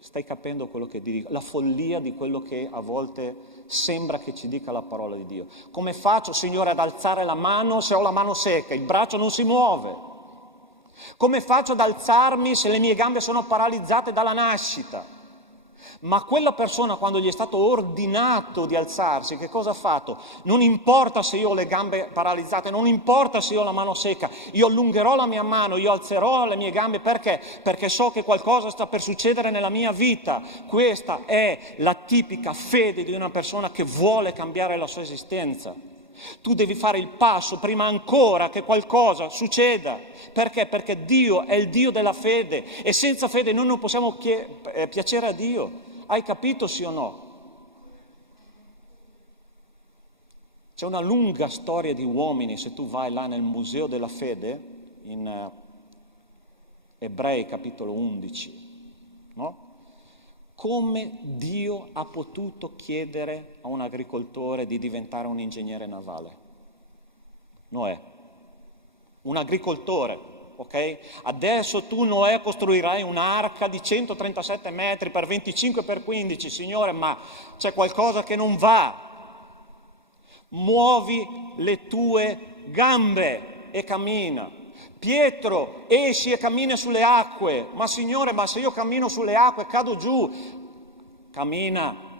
stai capendo quello che dico, la follia di quello che a volte sembra che ci dica la parola di Dio. Come faccio, Signore, ad alzare la mano se ho la mano secca, il braccio non si muove? Come faccio ad alzarmi se le mie gambe sono paralizzate dalla nascita? Ma quella persona, quando gli è stato ordinato di alzarsi, che cosa ha fatto? Non importa se io ho le gambe paralizzate, non importa se io ho la mano secca, io allungherò la mia mano, io alzerò le mie gambe, perché? Perché so che qualcosa sta per succedere nella mia vita. Questa è la tipica fede di una persona che vuole cambiare la sua esistenza. Tu devi fare il passo prima ancora che qualcosa succeda. Perché? Perché Dio è il Dio della fede e senza fede noi non possiamo piacere a Dio. Hai capito, sì o no? C'è una lunga storia di uomini, se tu vai là nel Museo della Fede, in Ebrei capitolo 11, no? Come Dio ha potuto chiedere a un agricoltore di diventare un ingegnere navale? Noè, un agricoltore. Ok? Adesso tu, Noè, costruirai un'arca di 137 metri per 25 per 15, Signore, ma c'è qualcosa che non va. Muovi le tue gambe e cammina. Pietro, esci e cammina sulle acque. Ma Signore, ma se io cammino sulle acque cado giù. Cammina.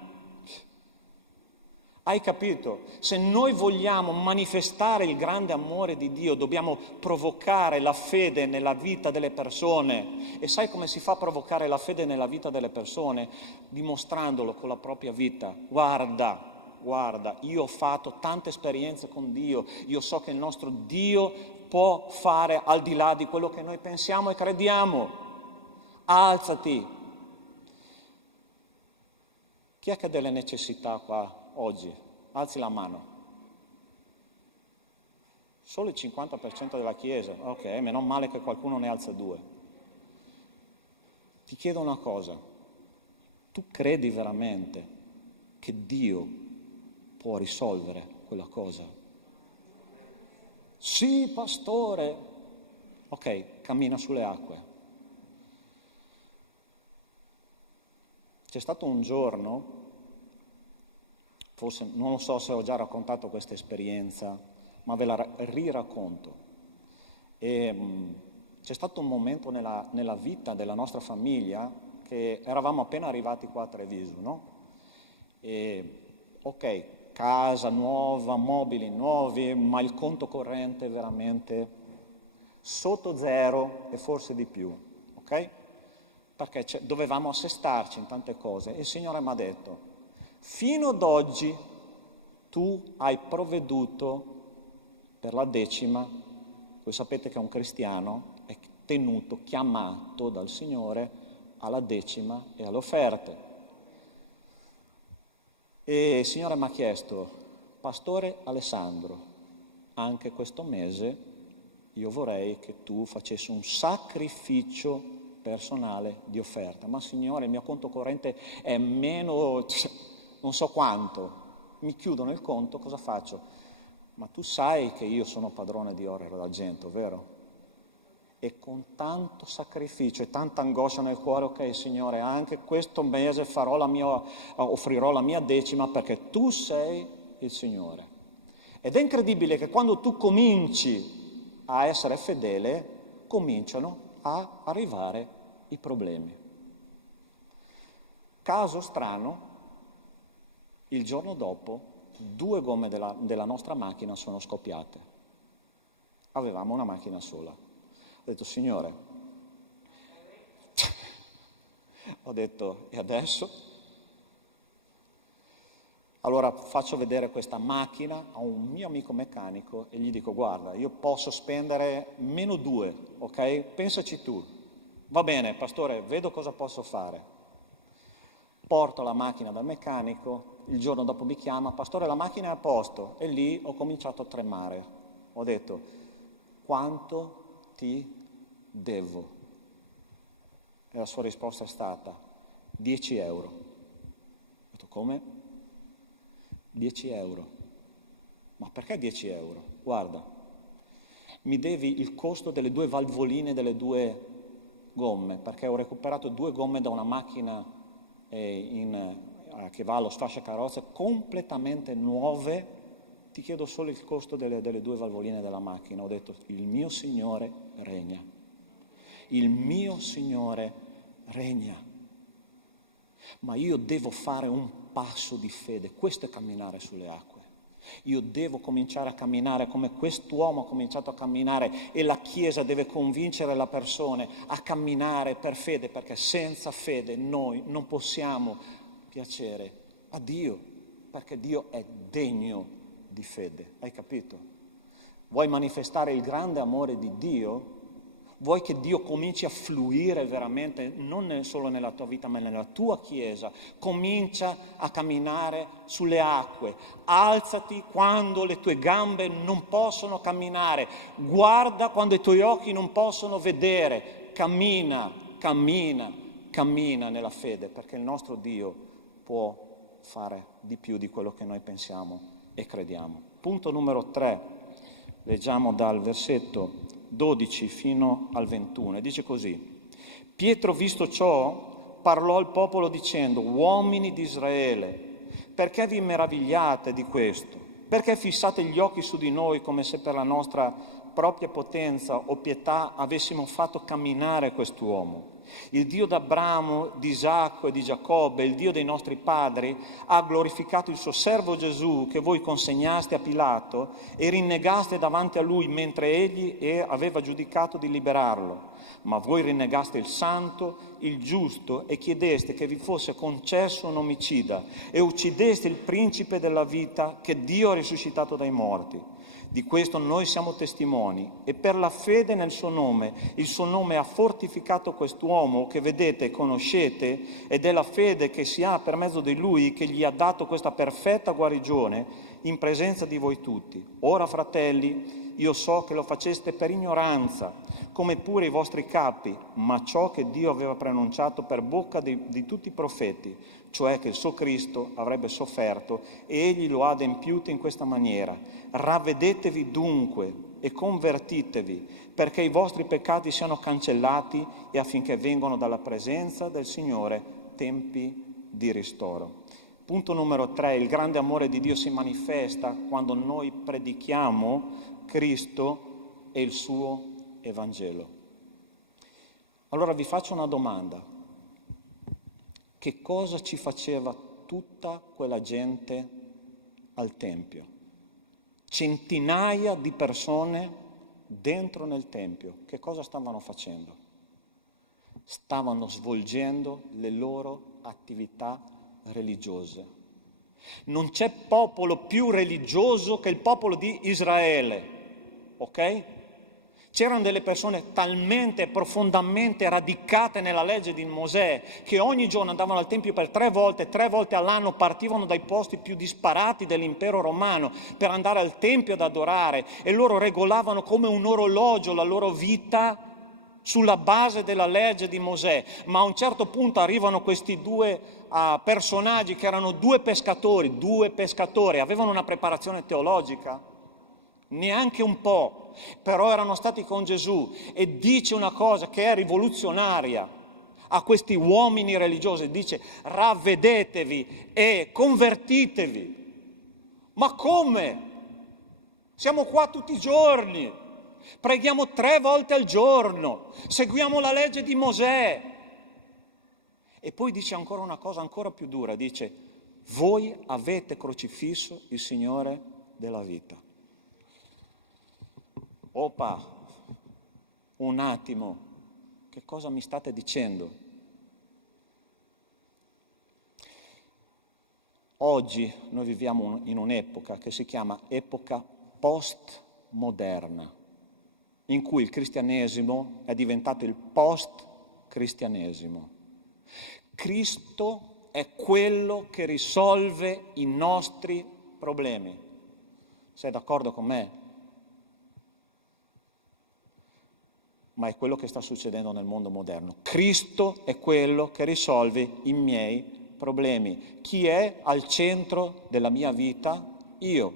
Hai capito? Se noi vogliamo manifestare il grande amore di Dio, dobbiamo provocare la fede nella vita delle persone. E sai come si fa a provocare la fede nella vita delle persone? Dimostrandolo con la propria vita. Guarda, io ho fatto tante esperienze con Dio, io so che il nostro Dio può fare al di là di quello che noi pensiamo e crediamo. Alzati. Chi è che ha delle necessità qua oggi? Alzi la mano. Solo il 50% della Chiesa. Ok, meno male che qualcuno ne alza 2. Ti chiedo una cosa. Tu credi veramente che Dio può risolvere quella cosa? Sì, pastore. Ok, cammina sulle acque. C'è stato un giorno, forse non lo so se ho già raccontato questa esperienza, ma ve la riracconto. C'è stato un momento nella vita della nostra famiglia che eravamo appena arrivati qua a Treviso, no? Ok, casa nuova, mobili nuovi, ma il conto corrente veramente sotto zero e forse di più, ok? Perché dovevamo assestarci in tante cose e il Signore mi ha detto: fino ad oggi tu hai provveduto per la decima. Voi sapete che un cristiano è tenuto, chiamato dal Signore alla decima e alle offerte. E il Signore mi ha chiesto: Pastore Alessandro, anche questo mese io vorrei che tu facessi un sacrificio personale di offerta. Ma Signore, il mio conto corrente è meno, non so quanto, mi chiudono il conto, cosa faccio? Ma tu sai che io sono padrone di oro e d'argento, vero? E con tanto sacrificio e tanta angoscia nel cuore, ok Signore, anche questo mese offrirò la mia decima perché tu sei il Signore. Ed è incredibile che quando tu cominci a essere fedele, cominciano a arrivare i problemi. Caso strano, il giorno dopo 2 gomme della nostra macchina sono scoppiate. Avevamo una macchina sola. Ho detto, Signore, ho detto, e adesso? Allora faccio vedere questa macchina a un mio amico meccanico e gli dico, guarda, io posso spendere -2, ok? Pensaci tu. Va bene, pastore, vedo cosa posso fare. Porto la macchina dal meccanico, il giorno dopo mi chiama, pastore, la macchina è a posto. E lì ho cominciato a tremare. Ho detto, quanto ti devo? E la sua risposta è stata 10 euro. Ho detto, come? 10 euro. Ma perché 10 euro? Guarda, mi devi il costo delle 2 valvoline delle 2 gomme, perché ho recuperato 2 gomme da una macchina che va allo sfasciacarrozze completamente nuove, ti chiedo solo il costo delle 2 valvoline della macchina. Ho detto, il mio Signore regna. Il mio Signore regna. Ma io devo fare un passo di fede, questo è camminare sulle acque. Io devo cominciare a camminare come quest'uomo ha cominciato a camminare e la Chiesa deve convincere le persone a camminare per fede, perché senza fede noi non possiamo piacere a Dio, perché Dio è degno di fede, hai capito? Vuoi manifestare il grande amore di Dio? Vuoi che Dio cominci a fluire veramente, non solo nella tua vita, ma nella tua Chiesa? Comincia a camminare sulle acque. Alzati quando le tue gambe non possono camminare. Guarda quando i tuoi occhi non possono vedere. Cammina, cammina, cammina nella fede, perché il nostro Dio può fare di più di quello che noi pensiamo e crediamo. Punto numero 3, leggiamo dal versetto 12 fino al 21, e dice così: Pietro, visto ciò, parlò al popolo dicendo, uomini di Israele, perché vi meravigliate di questo? Perché fissate gli occhi su di noi come se per la nostra propria potenza o pietà avessimo fatto camminare quest'uomo? Il Dio d'Abramo, di Isacco e di Giacobbe, il Dio dei nostri padri, ha glorificato il suo servo Gesù che voi consegnaste a Pilato e rinnegaste davanti a lui mentre egli aveva giudicato di liberarlo. Ma voi rinnegaste il santo, il giusto e chiedeste che vi fosse concesso un omicida e uccideste il principe della vita che Dio ha risuscitato dai morti. Di questo noi siamo testimoni e per la fede nel suo nome, il suo nome ha fortificato quest'uomo che vedete e conoscete, ed è la fede che si ha per mezzo di lui che gli ha dato questa perfetta guarigione in presenza di voi tutti. Ora, fratelli, io so che lo faceste per ignoranza, come pure i vostri capi, ma ciò che Dio aveva preannunciato per bocca di tutti i profeti, cioè che il suo Cristo avrebbe sofferto e egli lo ha adempiuto in questa maniera. Ravvedetevi dunque e convertitevi, perché i vostri peccati siano cancellati e affinché vengano dalla presenza del Signore tempi di ristoro. Punto numero 3, il grande amore di Dio si manifesta quando noi predichiamo Cristo e il suo Evangelo. Allora vi faccio una domanda. Che cosa ci faceva tutta quella gente al Tempio? Centinaia di persone dentro nel Tempio. Che cosa stavano facendo? Stavano svolgendo le loro attività religiose. Non c'è popolo più religioso che il popolo di Israele, ok? C'erano delle persone talmente profondamente radicate nella legge di Mosè che ogni giorno andavano al Tempio per 3 volte all'anno partivano dai posti più disparati dell'impero romano per andare al Tempio ad adorare, e loro regolavano come un orologio la loro vita sulla base della legge di Mosè, ma a un certo punto arrivano questi due personaggi che erano due pescatori, avevano una preparazione teologica? Neanche un po', però erano stati con Gesù, e dice una cosa che è rivoluzionaria a questi uomini religiosi, dice: ravvedetevi e convertitevi. Ma come? Siamo qua tutti i giorni, preghiamo 3 volte al giorno, seguiamo la legge di Mosè. E poi dice ancora una cosa ancora più dura, dice: voi avete crocifisso il Signore della vita. Opa, un attimo, che cosa mi state dicendo? Oggi noi viviamo in un'epoca che si chiama epoca postmoderna, in cui il cristianesimo è diventato il post-cristianesimo. Cristo è quello che risolve i nostri problemi. Sei d'accordo con me? Ma è quello che sta succedendo nel mondo moderno. Cristo è quello che risolve i miei problemi. Chi è al centro della mia vita? Io.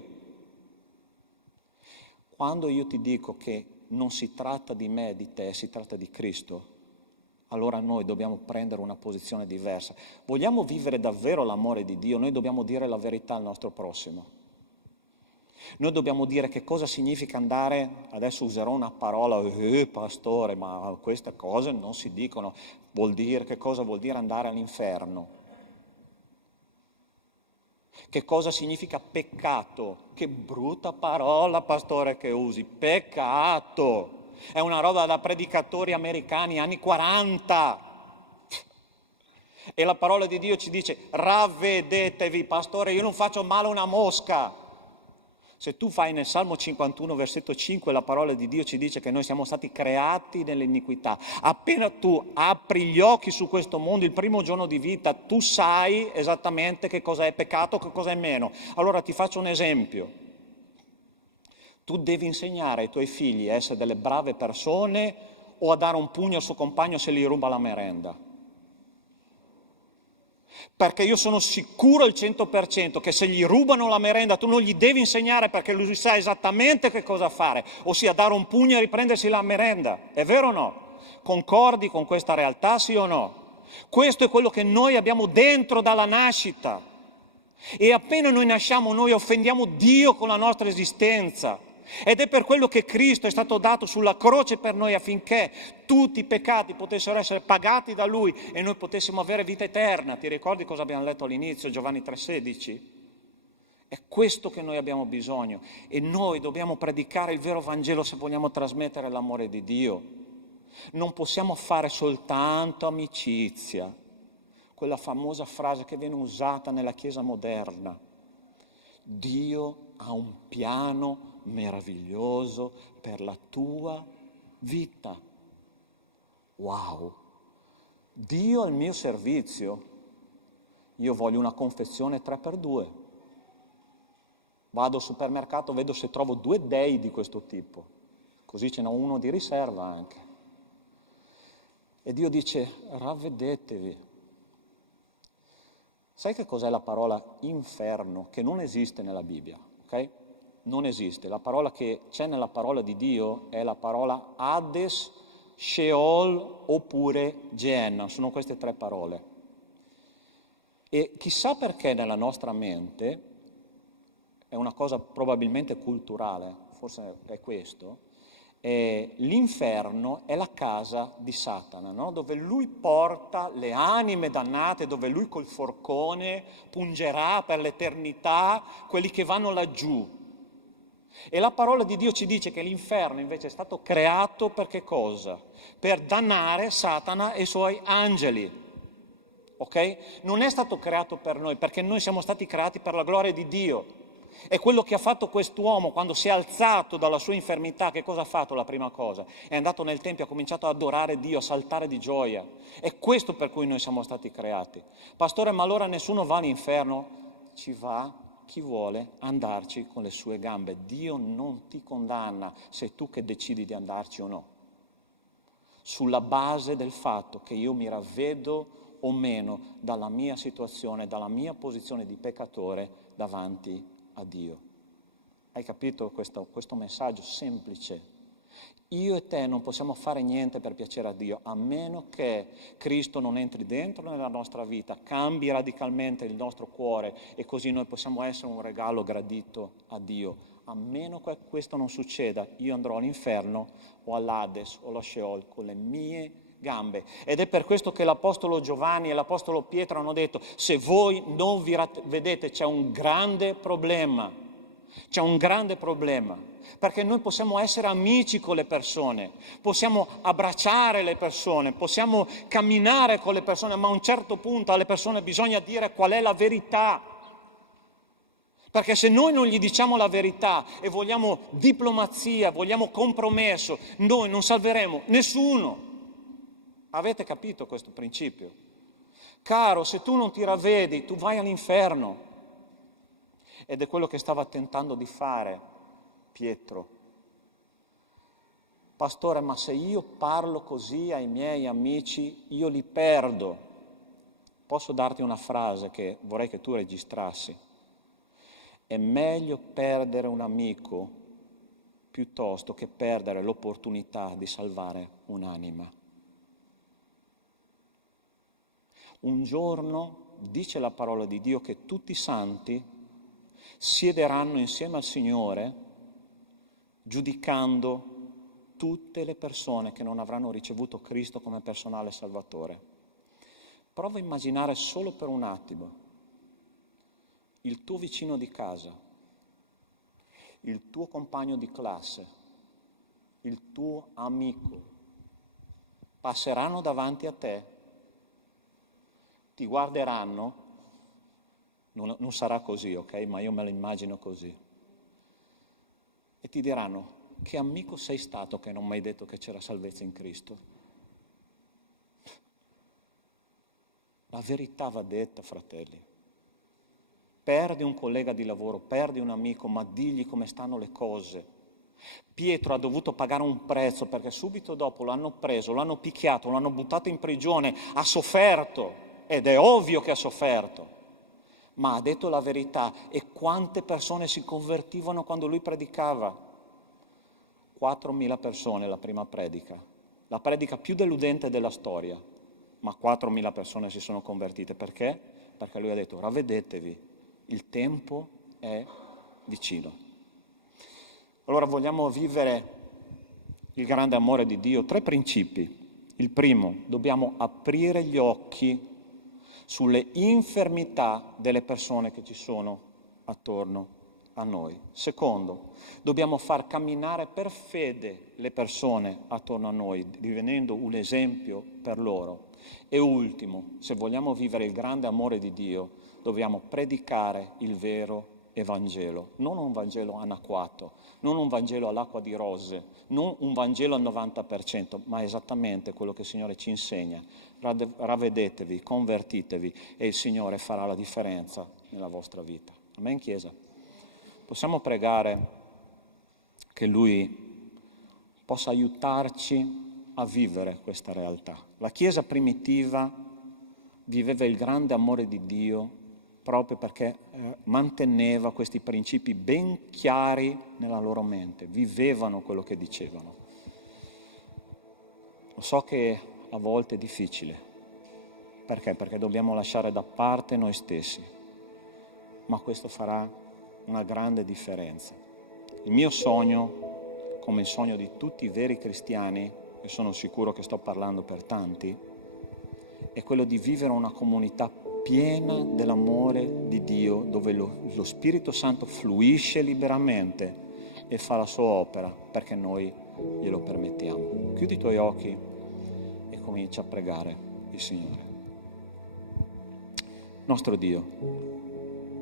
Quando io ti dico che non si tratta di me e di te, si tratta di Cristo, allora noi dobbiamo prendere una posizione diversa. Vogliamo vivere davvero l'amore di Dio? Noi dobbiamo dire la verità al nostro prossimo. Noi dobbiamo dire che cosa significa andare, adesso userò una parola, pastore, ma queste cose non si dicono, che cosa vuol dire andare all'inferno? Che cosa significa peccato? Che brutta parola, pastore, che usi, peccato! È una roba da predicatori americani, anni 40. E la parola di Dio ci dice: ravvedetevi, pastore, io non faccio male a una mosca. Se tu fai nel Salmo 51, versetto 5, la parola di Dio ci dice che noi siamo stati creati nell'iniquità. Appena tu apri gli occhi su questo mondo, il primo giorno di vita, tu sai esattamente che cosa è peccato, che cosa è meno. Allora ti faccio un esempio. Tu devi insegnare ai tuoi figli a essere delle brave persone o a dare un pugno al suo compagno se gli ruba la merenda. Perché io sono sicuro al 100% che se gli rubano la merenda tu non gli devi insegnare, perché lui sa esattamente che cosa fare, ossia dare un pugno e riprendersi la merenda. È vero o no? Concordi con questa realtà, sì o no? Questo è quello che noi abbiamo dentro dalla nascita. E appena noi nasciamo noi offendiamo Dio con la nostra esistenza. Ed è per quello che Cristo è stato dato sulla croce per noi, affinché tutti i peccati potessero essere pagati da Lui e noi potessimo avere vita eterna. Ti ricordi cosa abbiamo letto all'inizio, Giovanni 3,16? È questo che noi abbiamo bisogno, e noi dobbiamo predicare il vero Vangelo se vogliamo trasmettere l'amore di Dio. Non possiamo fare soltanto amicizia, quella famosa frase che viene usata nella Chiesa moderna. Dio ha un piano meraviglioso per la tua vita. Wow! Dio al mio servizio. Io voglio una confezione 3x2. Vado al supermercato, vedo se trovo 2 dei di questo tipo, così ce n'ho uno di riserva anche. E Dio dice: ravvedetevi. Sai che cos'è la parola inferno? Che non esiste nella Bibbia, ok? Non esiste. La parola che c'è nella parola di Dio è la parola Hades, Sheol oppure Gehenna. Sono queste 3 parole. E chissà perché nella nostra mente, è una cosa probabilmente culturale, forse è questo, l'inferno è la casa di Satana, no? Dove lui porta le anime dannate, dove lui col forcone pungerà per l'eternità quelli che vanno laggiù. E la parola di Dio ci dice che l'inferno invece è stato creato per che cosa? Per dannare Satana e i suoi angeli, ok? Non è stato creato per noi, perché noi siamo stati creati per la gloria di Dio. E quello che ha fatto quest'uomo quando si è alzato dalla sua infermità, che cosa ha fatto la prima cosa? È andato nel Tempio e ha cominciato ad adorare Dio, a saltare di gioia. È questo per cui noi siamo stati creati. Pastore, ma allora nessuno va all'inferno? Ci va chi vuole andarci con le sue gambe. Dio non ti condanna, sei tu che decidi di andarci o no. sulla base del fatto che io mi ravvedo o meno dalla mia situazione, dalla mia posizione di peccatore davanti a Dio. Hai capito questo messaggio semplice? Io e te non possiamo fare niente per piacere a Dio, a meno che Cristo non entri dentro nella nostra vita, cambi radicalmente il nostro cuore e così noi possiamo essere un regalo gradito a Dio. A meno che questo non succeda, io andrò all'inferno o all'Ades o allo Sheol con le mie gambe. Ed è per questo che l'Apostolo Giovanni e l'Apostolo Pietro hanno detto: se voi non vi vedete, c'è un grande problema. C'è un grande problema, perché noi possiamo essere amici con le persone, possiamo abbracciare le persone, possiamo camminare con le persone, ma a un certo punto alle persone bisogna dire qual è la verità. Perché se noi non gli diciamo la verità e vogliamo diplomazia, vogliamo compromesso, noi non salveremo nessuno. Avete capito questo principio? Caro, se tu non ti ravvedi, tu vai all'inferno. Ed è quello che stava tentando di fare Pietro. Pastore, ma se io parlo così ai miei amici, io li perdo. Posso darti una frase che vorrei che tu registrassi. È meglio perdere un amico piuttosto che perdere l'opportunità di salvare un'anima. Un giorno, dice la parola di Dio, che tutti i santi siederanno insieme al Signore giudicando tutte le persone che non avranno ricevuto Cristo come personale salvatore. Prova a immaginare solo per un attimo il tuo vicino di casa, il tuo compagno di classe, il tuo amico, passeranno davanti a te, ti guarderanno. Non sarà così, ok? Ma io me lo immagino così. E ti diranno: che amico sei stato che non mi hai detto che c'era salvezza in Cristo? La verità va detta, fratelli. Perdi un collega di lavoro, perdi un amico, ma digli come stanno le cose. Pietro ha dovuto pagare un prezzo perché subito dopo l'hanno preso, l'hanno picchiato, l'hanno buttato in prigione, ha sofferto, ed è ovvio che ha sofferto. Ma ha detto la verità. E quante persone si convertivano quando lui predicava? 4.000 persone la prima predica, la predica più deludente della storia, ma 4.000 persone si sono convertite. Perché? Perché lui ha detto: ravvedetevi, il tempo è vicino. Allora vogliamo vivere il grande amore di Dio. 3 principi. Il primo: dobbiamo aprire gli occhi sulle infermità delle persone che ci sono attorno a noi. Secondo, dobbiamo far camminare per fede le persone attorno a noi, divenendo un esempio per loro. E ultimo, se vogliamo vivere il grande amore di Dio, dobbiamo predicare il vero Evangelo, non un Vangelo anacquato, non un Vangelo all'acqua di rose, non un Vangelo al 90%, ma esattamente quello che il Signore ci insegna. Ravvedetevi, convertitevi e il Signore farà la differenza nella vostra vita. Amen, Chiesa? Possiamo pregare che Lui possa aiutarci a vivere questa realtà. La Chiesa primitiva viveva il grande amore di Dio proprio perché manteneva questi principi ben chiari nella loro mente, vivevano quello che dicevano. Lo so che a volte è difficile. Perché? Perché dobbiamo lasciare da parte noi stessi, ma questo farà una grande differenza. Il mio sogno, come il sogno di tutti i veri cristiani, e sono sicuro che sto parlando per tanti, è quello di vivere una comunità piena dell'amore di Dio, dove lo Spirito Santo fluisce liberamente e fa la sua opera perché noi glielo permettiamo. Chiudi i tuoi occhi e comincia a pregare il Signore. Nostro Dio,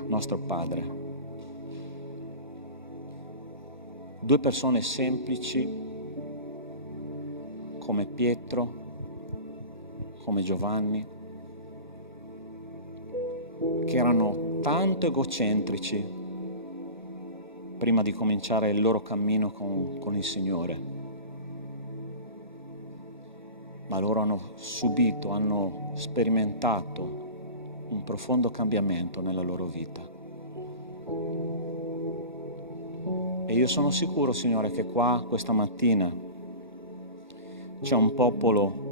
nostro Padre, 2 persone semplici come Pietro, come Giovanni, che erano tanto egocentrici prima di cominciare il loro cammino con il Signore. ma loro hanno subito, hanno sperimentato un profondo cambiamento nella loro vita. E io sono sicuro, Signore, che qua questa mattina c'è un popolo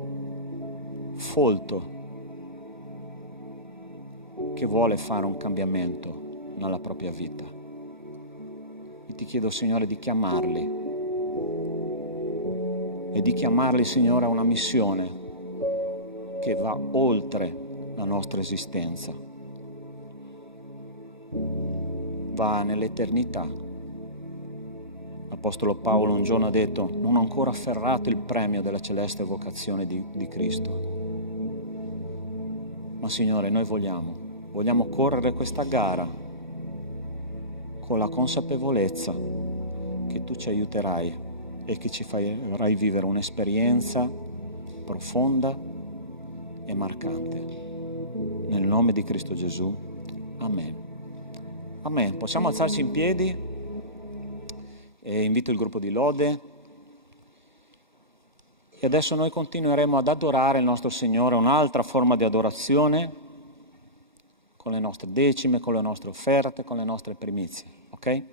folto che vuole fare un cambiamento nella propria vita. E ti chiedo, Signore, di chiamarli e di chiamarli, Signore, a una missione che va oltre la nostra esistenza, va nell'eternità. L'Apostolo Paolo un giorno ha detto: non ho ancora afferrato il premio della celeste vocazione di Cristo. Ma Signore, noi vogliamo correre questa gara con la consapevolezza che Tu ci aiuterai e che ci farai vivere un'esperienza profonda e marcante. Nel nome di Cristo Gesù. Amen. Amen. Possiamo alzarci in piedi e invito il gruppo di lode. E adesso noi continueremo ad adorare il nostro Signore, un'altra forma di adorazione, con le nostre decime, con le nostre offerte, con le nostre primizie. Ok?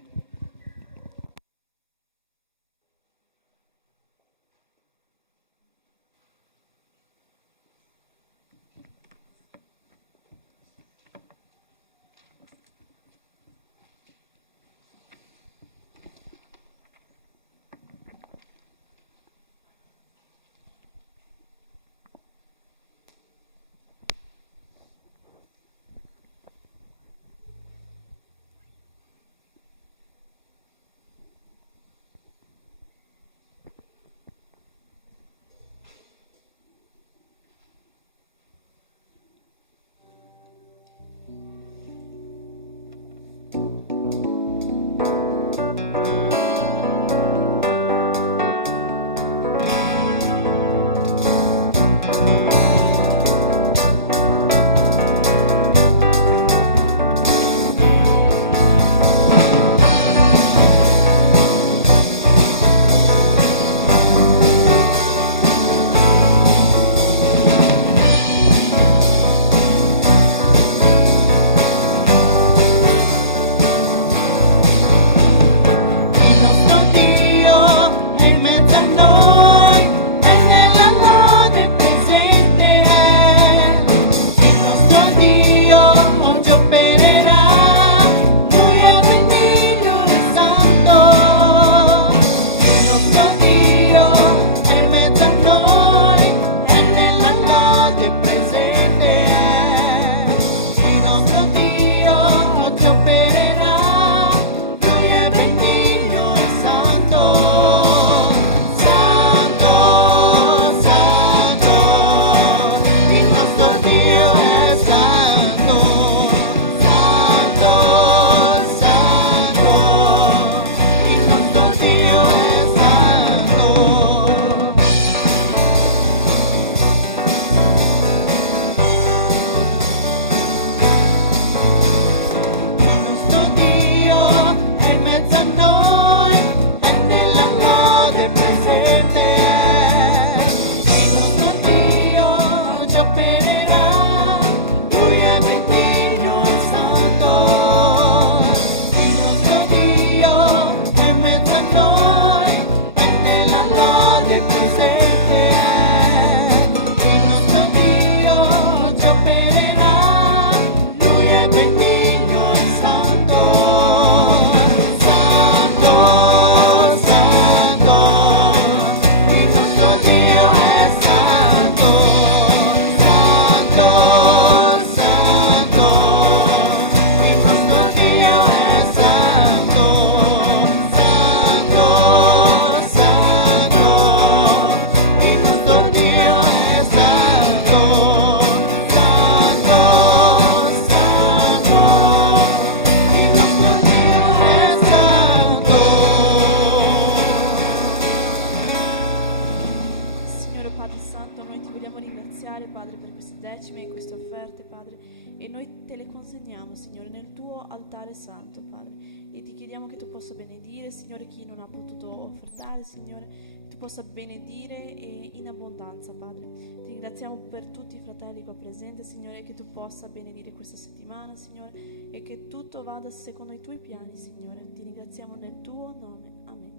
ringraziare, Padre, per queste decime e queste offerte, Padre, e noi te le consegniamo, Signore, nel tuo altare santo, Padre, e ti chiediamo che tu possa benedire, Signore, chi non ha potuto offertare, Signore, tu possa benedire e in abbondanza, Padre. Ti ringraziamo per tutti i fratelli qua presenti, Signore, che tu possa benedire questa settimana, Signore, e che tutto vada secondo i tuoi piani, Signore. Ti ringraziamo nel tuo nome. Amen.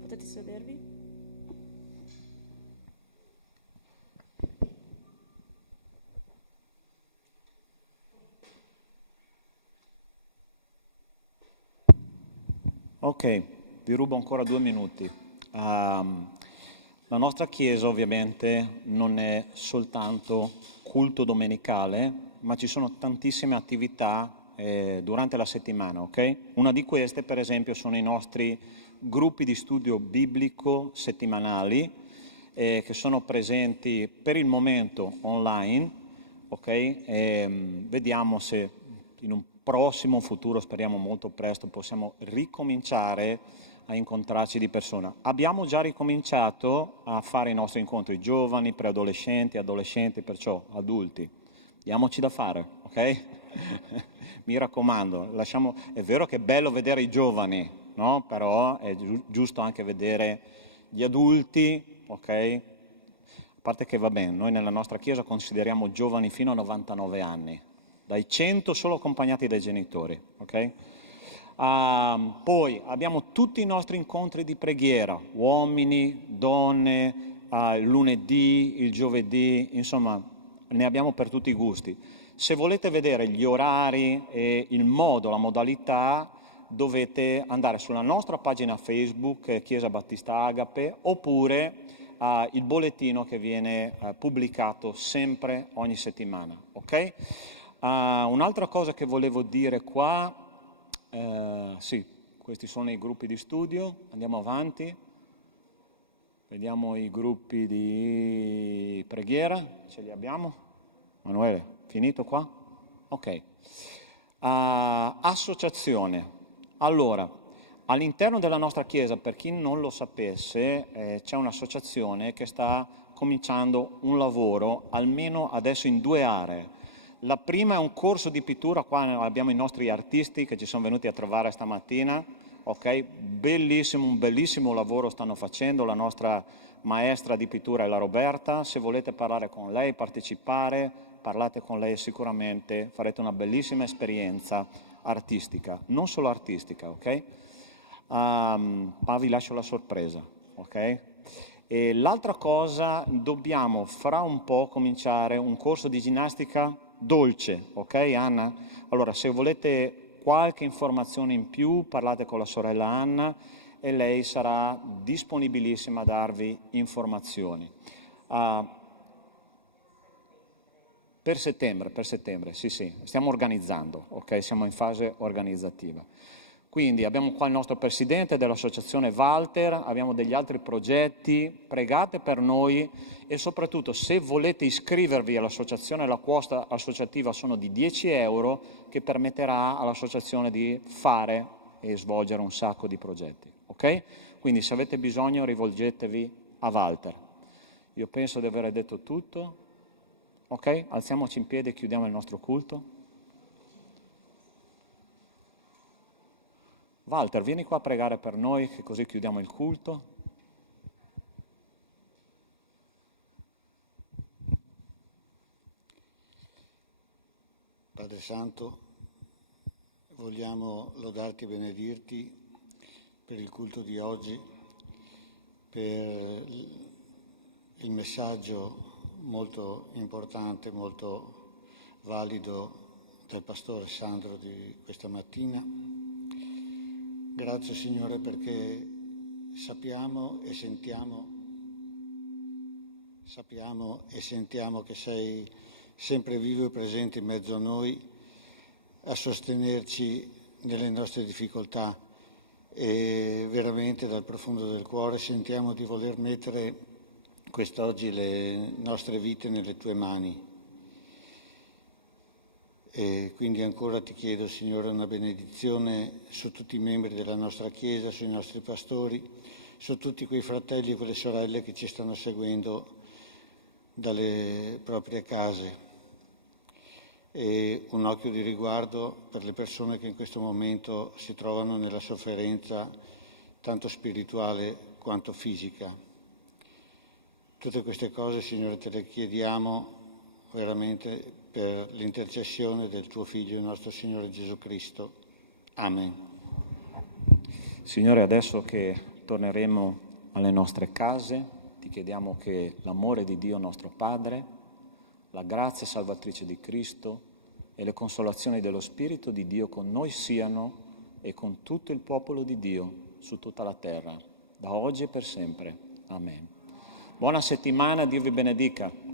Potete sedervi? Ok, vi rubo ancora 2 minuti. La nostra Chiesa ovviamente non è soltanto culto domenicale, ma ci sono tantissime attività durante la settimana, ok? Una di queste, per esempio, sono i nostri gruppi di studio biblico settimanali che sono presenti per il momento online, ok? Vediamo se in un prossimo futuro, speriamo molto presto, possiamo ricominciare a incontrarci di persona. Abbiamo già ricominciato a fare i nostri incontri giovani, preadolescenti, adolescenti, perciò adulti. Diamoci da fare, ok? Mi raccomando, è vero che è bello vedere i giovani, no? Però è giusto anche vedere gli adulti, ok? A parte che va bene, noi nella nostra Chiesa consideriamo giovani fino a 99 anni, dai 100 solo accompagnati dai genitori, ok? Poi abbiamo tutti i nostri incontri di preghiera, uomini, donne, il lunedì, il giovedì, insomma ne abbiamo per tutti i gusti. Se volete vedere gli orari e il modo, la modalità, dovete andare sulla nostra pagina Facebook, Chiesa Battista Agape, oppure il bollettino che viene pubblicato sempre ogni settimana, ok? Un'altra cosa che volevo dire qua, sì, questi sono i gruppi di studio, andiamo avanti, vediamo i gruppi di preghiera, ce li abbiamo? Manuele, finito qua? Ok. Associazione. Allora, all'interno della nostra Chiesa, per chi non lo sapesse, c'è un'associazione che sta cominciando un lavoro, almeno adesso in 2 aree. La prima è un corso di pittura, qua abbiamo i nostri artisti che ci sono venuti a trovare stamattina, ok? Bellissimo, un bellissimo lavoro stanno facendo, la nostra maestra di pittura è la Roberta, se volete parlare con lei, partecipare, parlate con lei sicuramente, farete una bellissima esperienza artistica, non solo artistica, ok? Ma vi lascio la sorpresa, ok? E l'altra cosa, dobbiamo fra un po' cominciare un corso di ginnastica dolce, ok Anna? Allora, se volete qualche informazione in più, parlate con la sorella Anna e lei sarà disponibilissima a darvi informazioni. Per settembre, sì, stiamo organizzando, ok? Siamo in fase organizzativa. Quindi abbiamo qua il nostro presidente dell'associazione Walter, abbiamo degli altri progetti, pregate per noi e soprattutto se volete iscrivervi all'associazione, la quota associativa sono di 10 euro che permetterà all'associazione di fare e svolgere un sacco di progetti, ok? Quindi se avete bisogno rivolgetevi a Walter. Io penso di aver detto tutto, ok? Alziamoci in piedi e chiudiamo il nostro culto. Walter, vieni qua a pregare per noi, che così chiudiamo il culto. Padre Santo, vogliamo lodarti e benedirti per il culto di oggi, per il messaggio molto importante, molto valido del Pastore Sandro di questa mattina. Grazie Signore perché sappiamo e sentiamo che sei sempre vivo e presente in mezzo a noi a sostenerci nelle nostre difficoltà e veramente dal profondo del cuore sentiamo di voler mettere quest'oggi le nostre vite nelle tue mani. E quindi ancora ti chiedo, Signore, una benedizione su tutti i membri della nostra Chiesa, sui nostri pastori, su tutti quei fratelli e quelle sorelle che ci stanno seguendo dalle proprie case e un occhio di riguardo per le persone che in questo momento si trovano nella sofferenza tanto spirituale quanto fisica. Tutte queste cose, Signore, te le chiediamo veramente per l'intercessione del tuo Figlio, il nostro Signore Gesù Cristo. Amen. Signore, adesso che torneremo alle nostre case, ti chiediamo che l'amore di Dio nostro Padre, la grazia salvatrice di Cristo e le consolazioni dello Spirito di Dio con noi siano e con tutto il popolo di Dio su tutta la terra, da oggi e per sempre. Amen. Buona settimana, Dio vi benedica.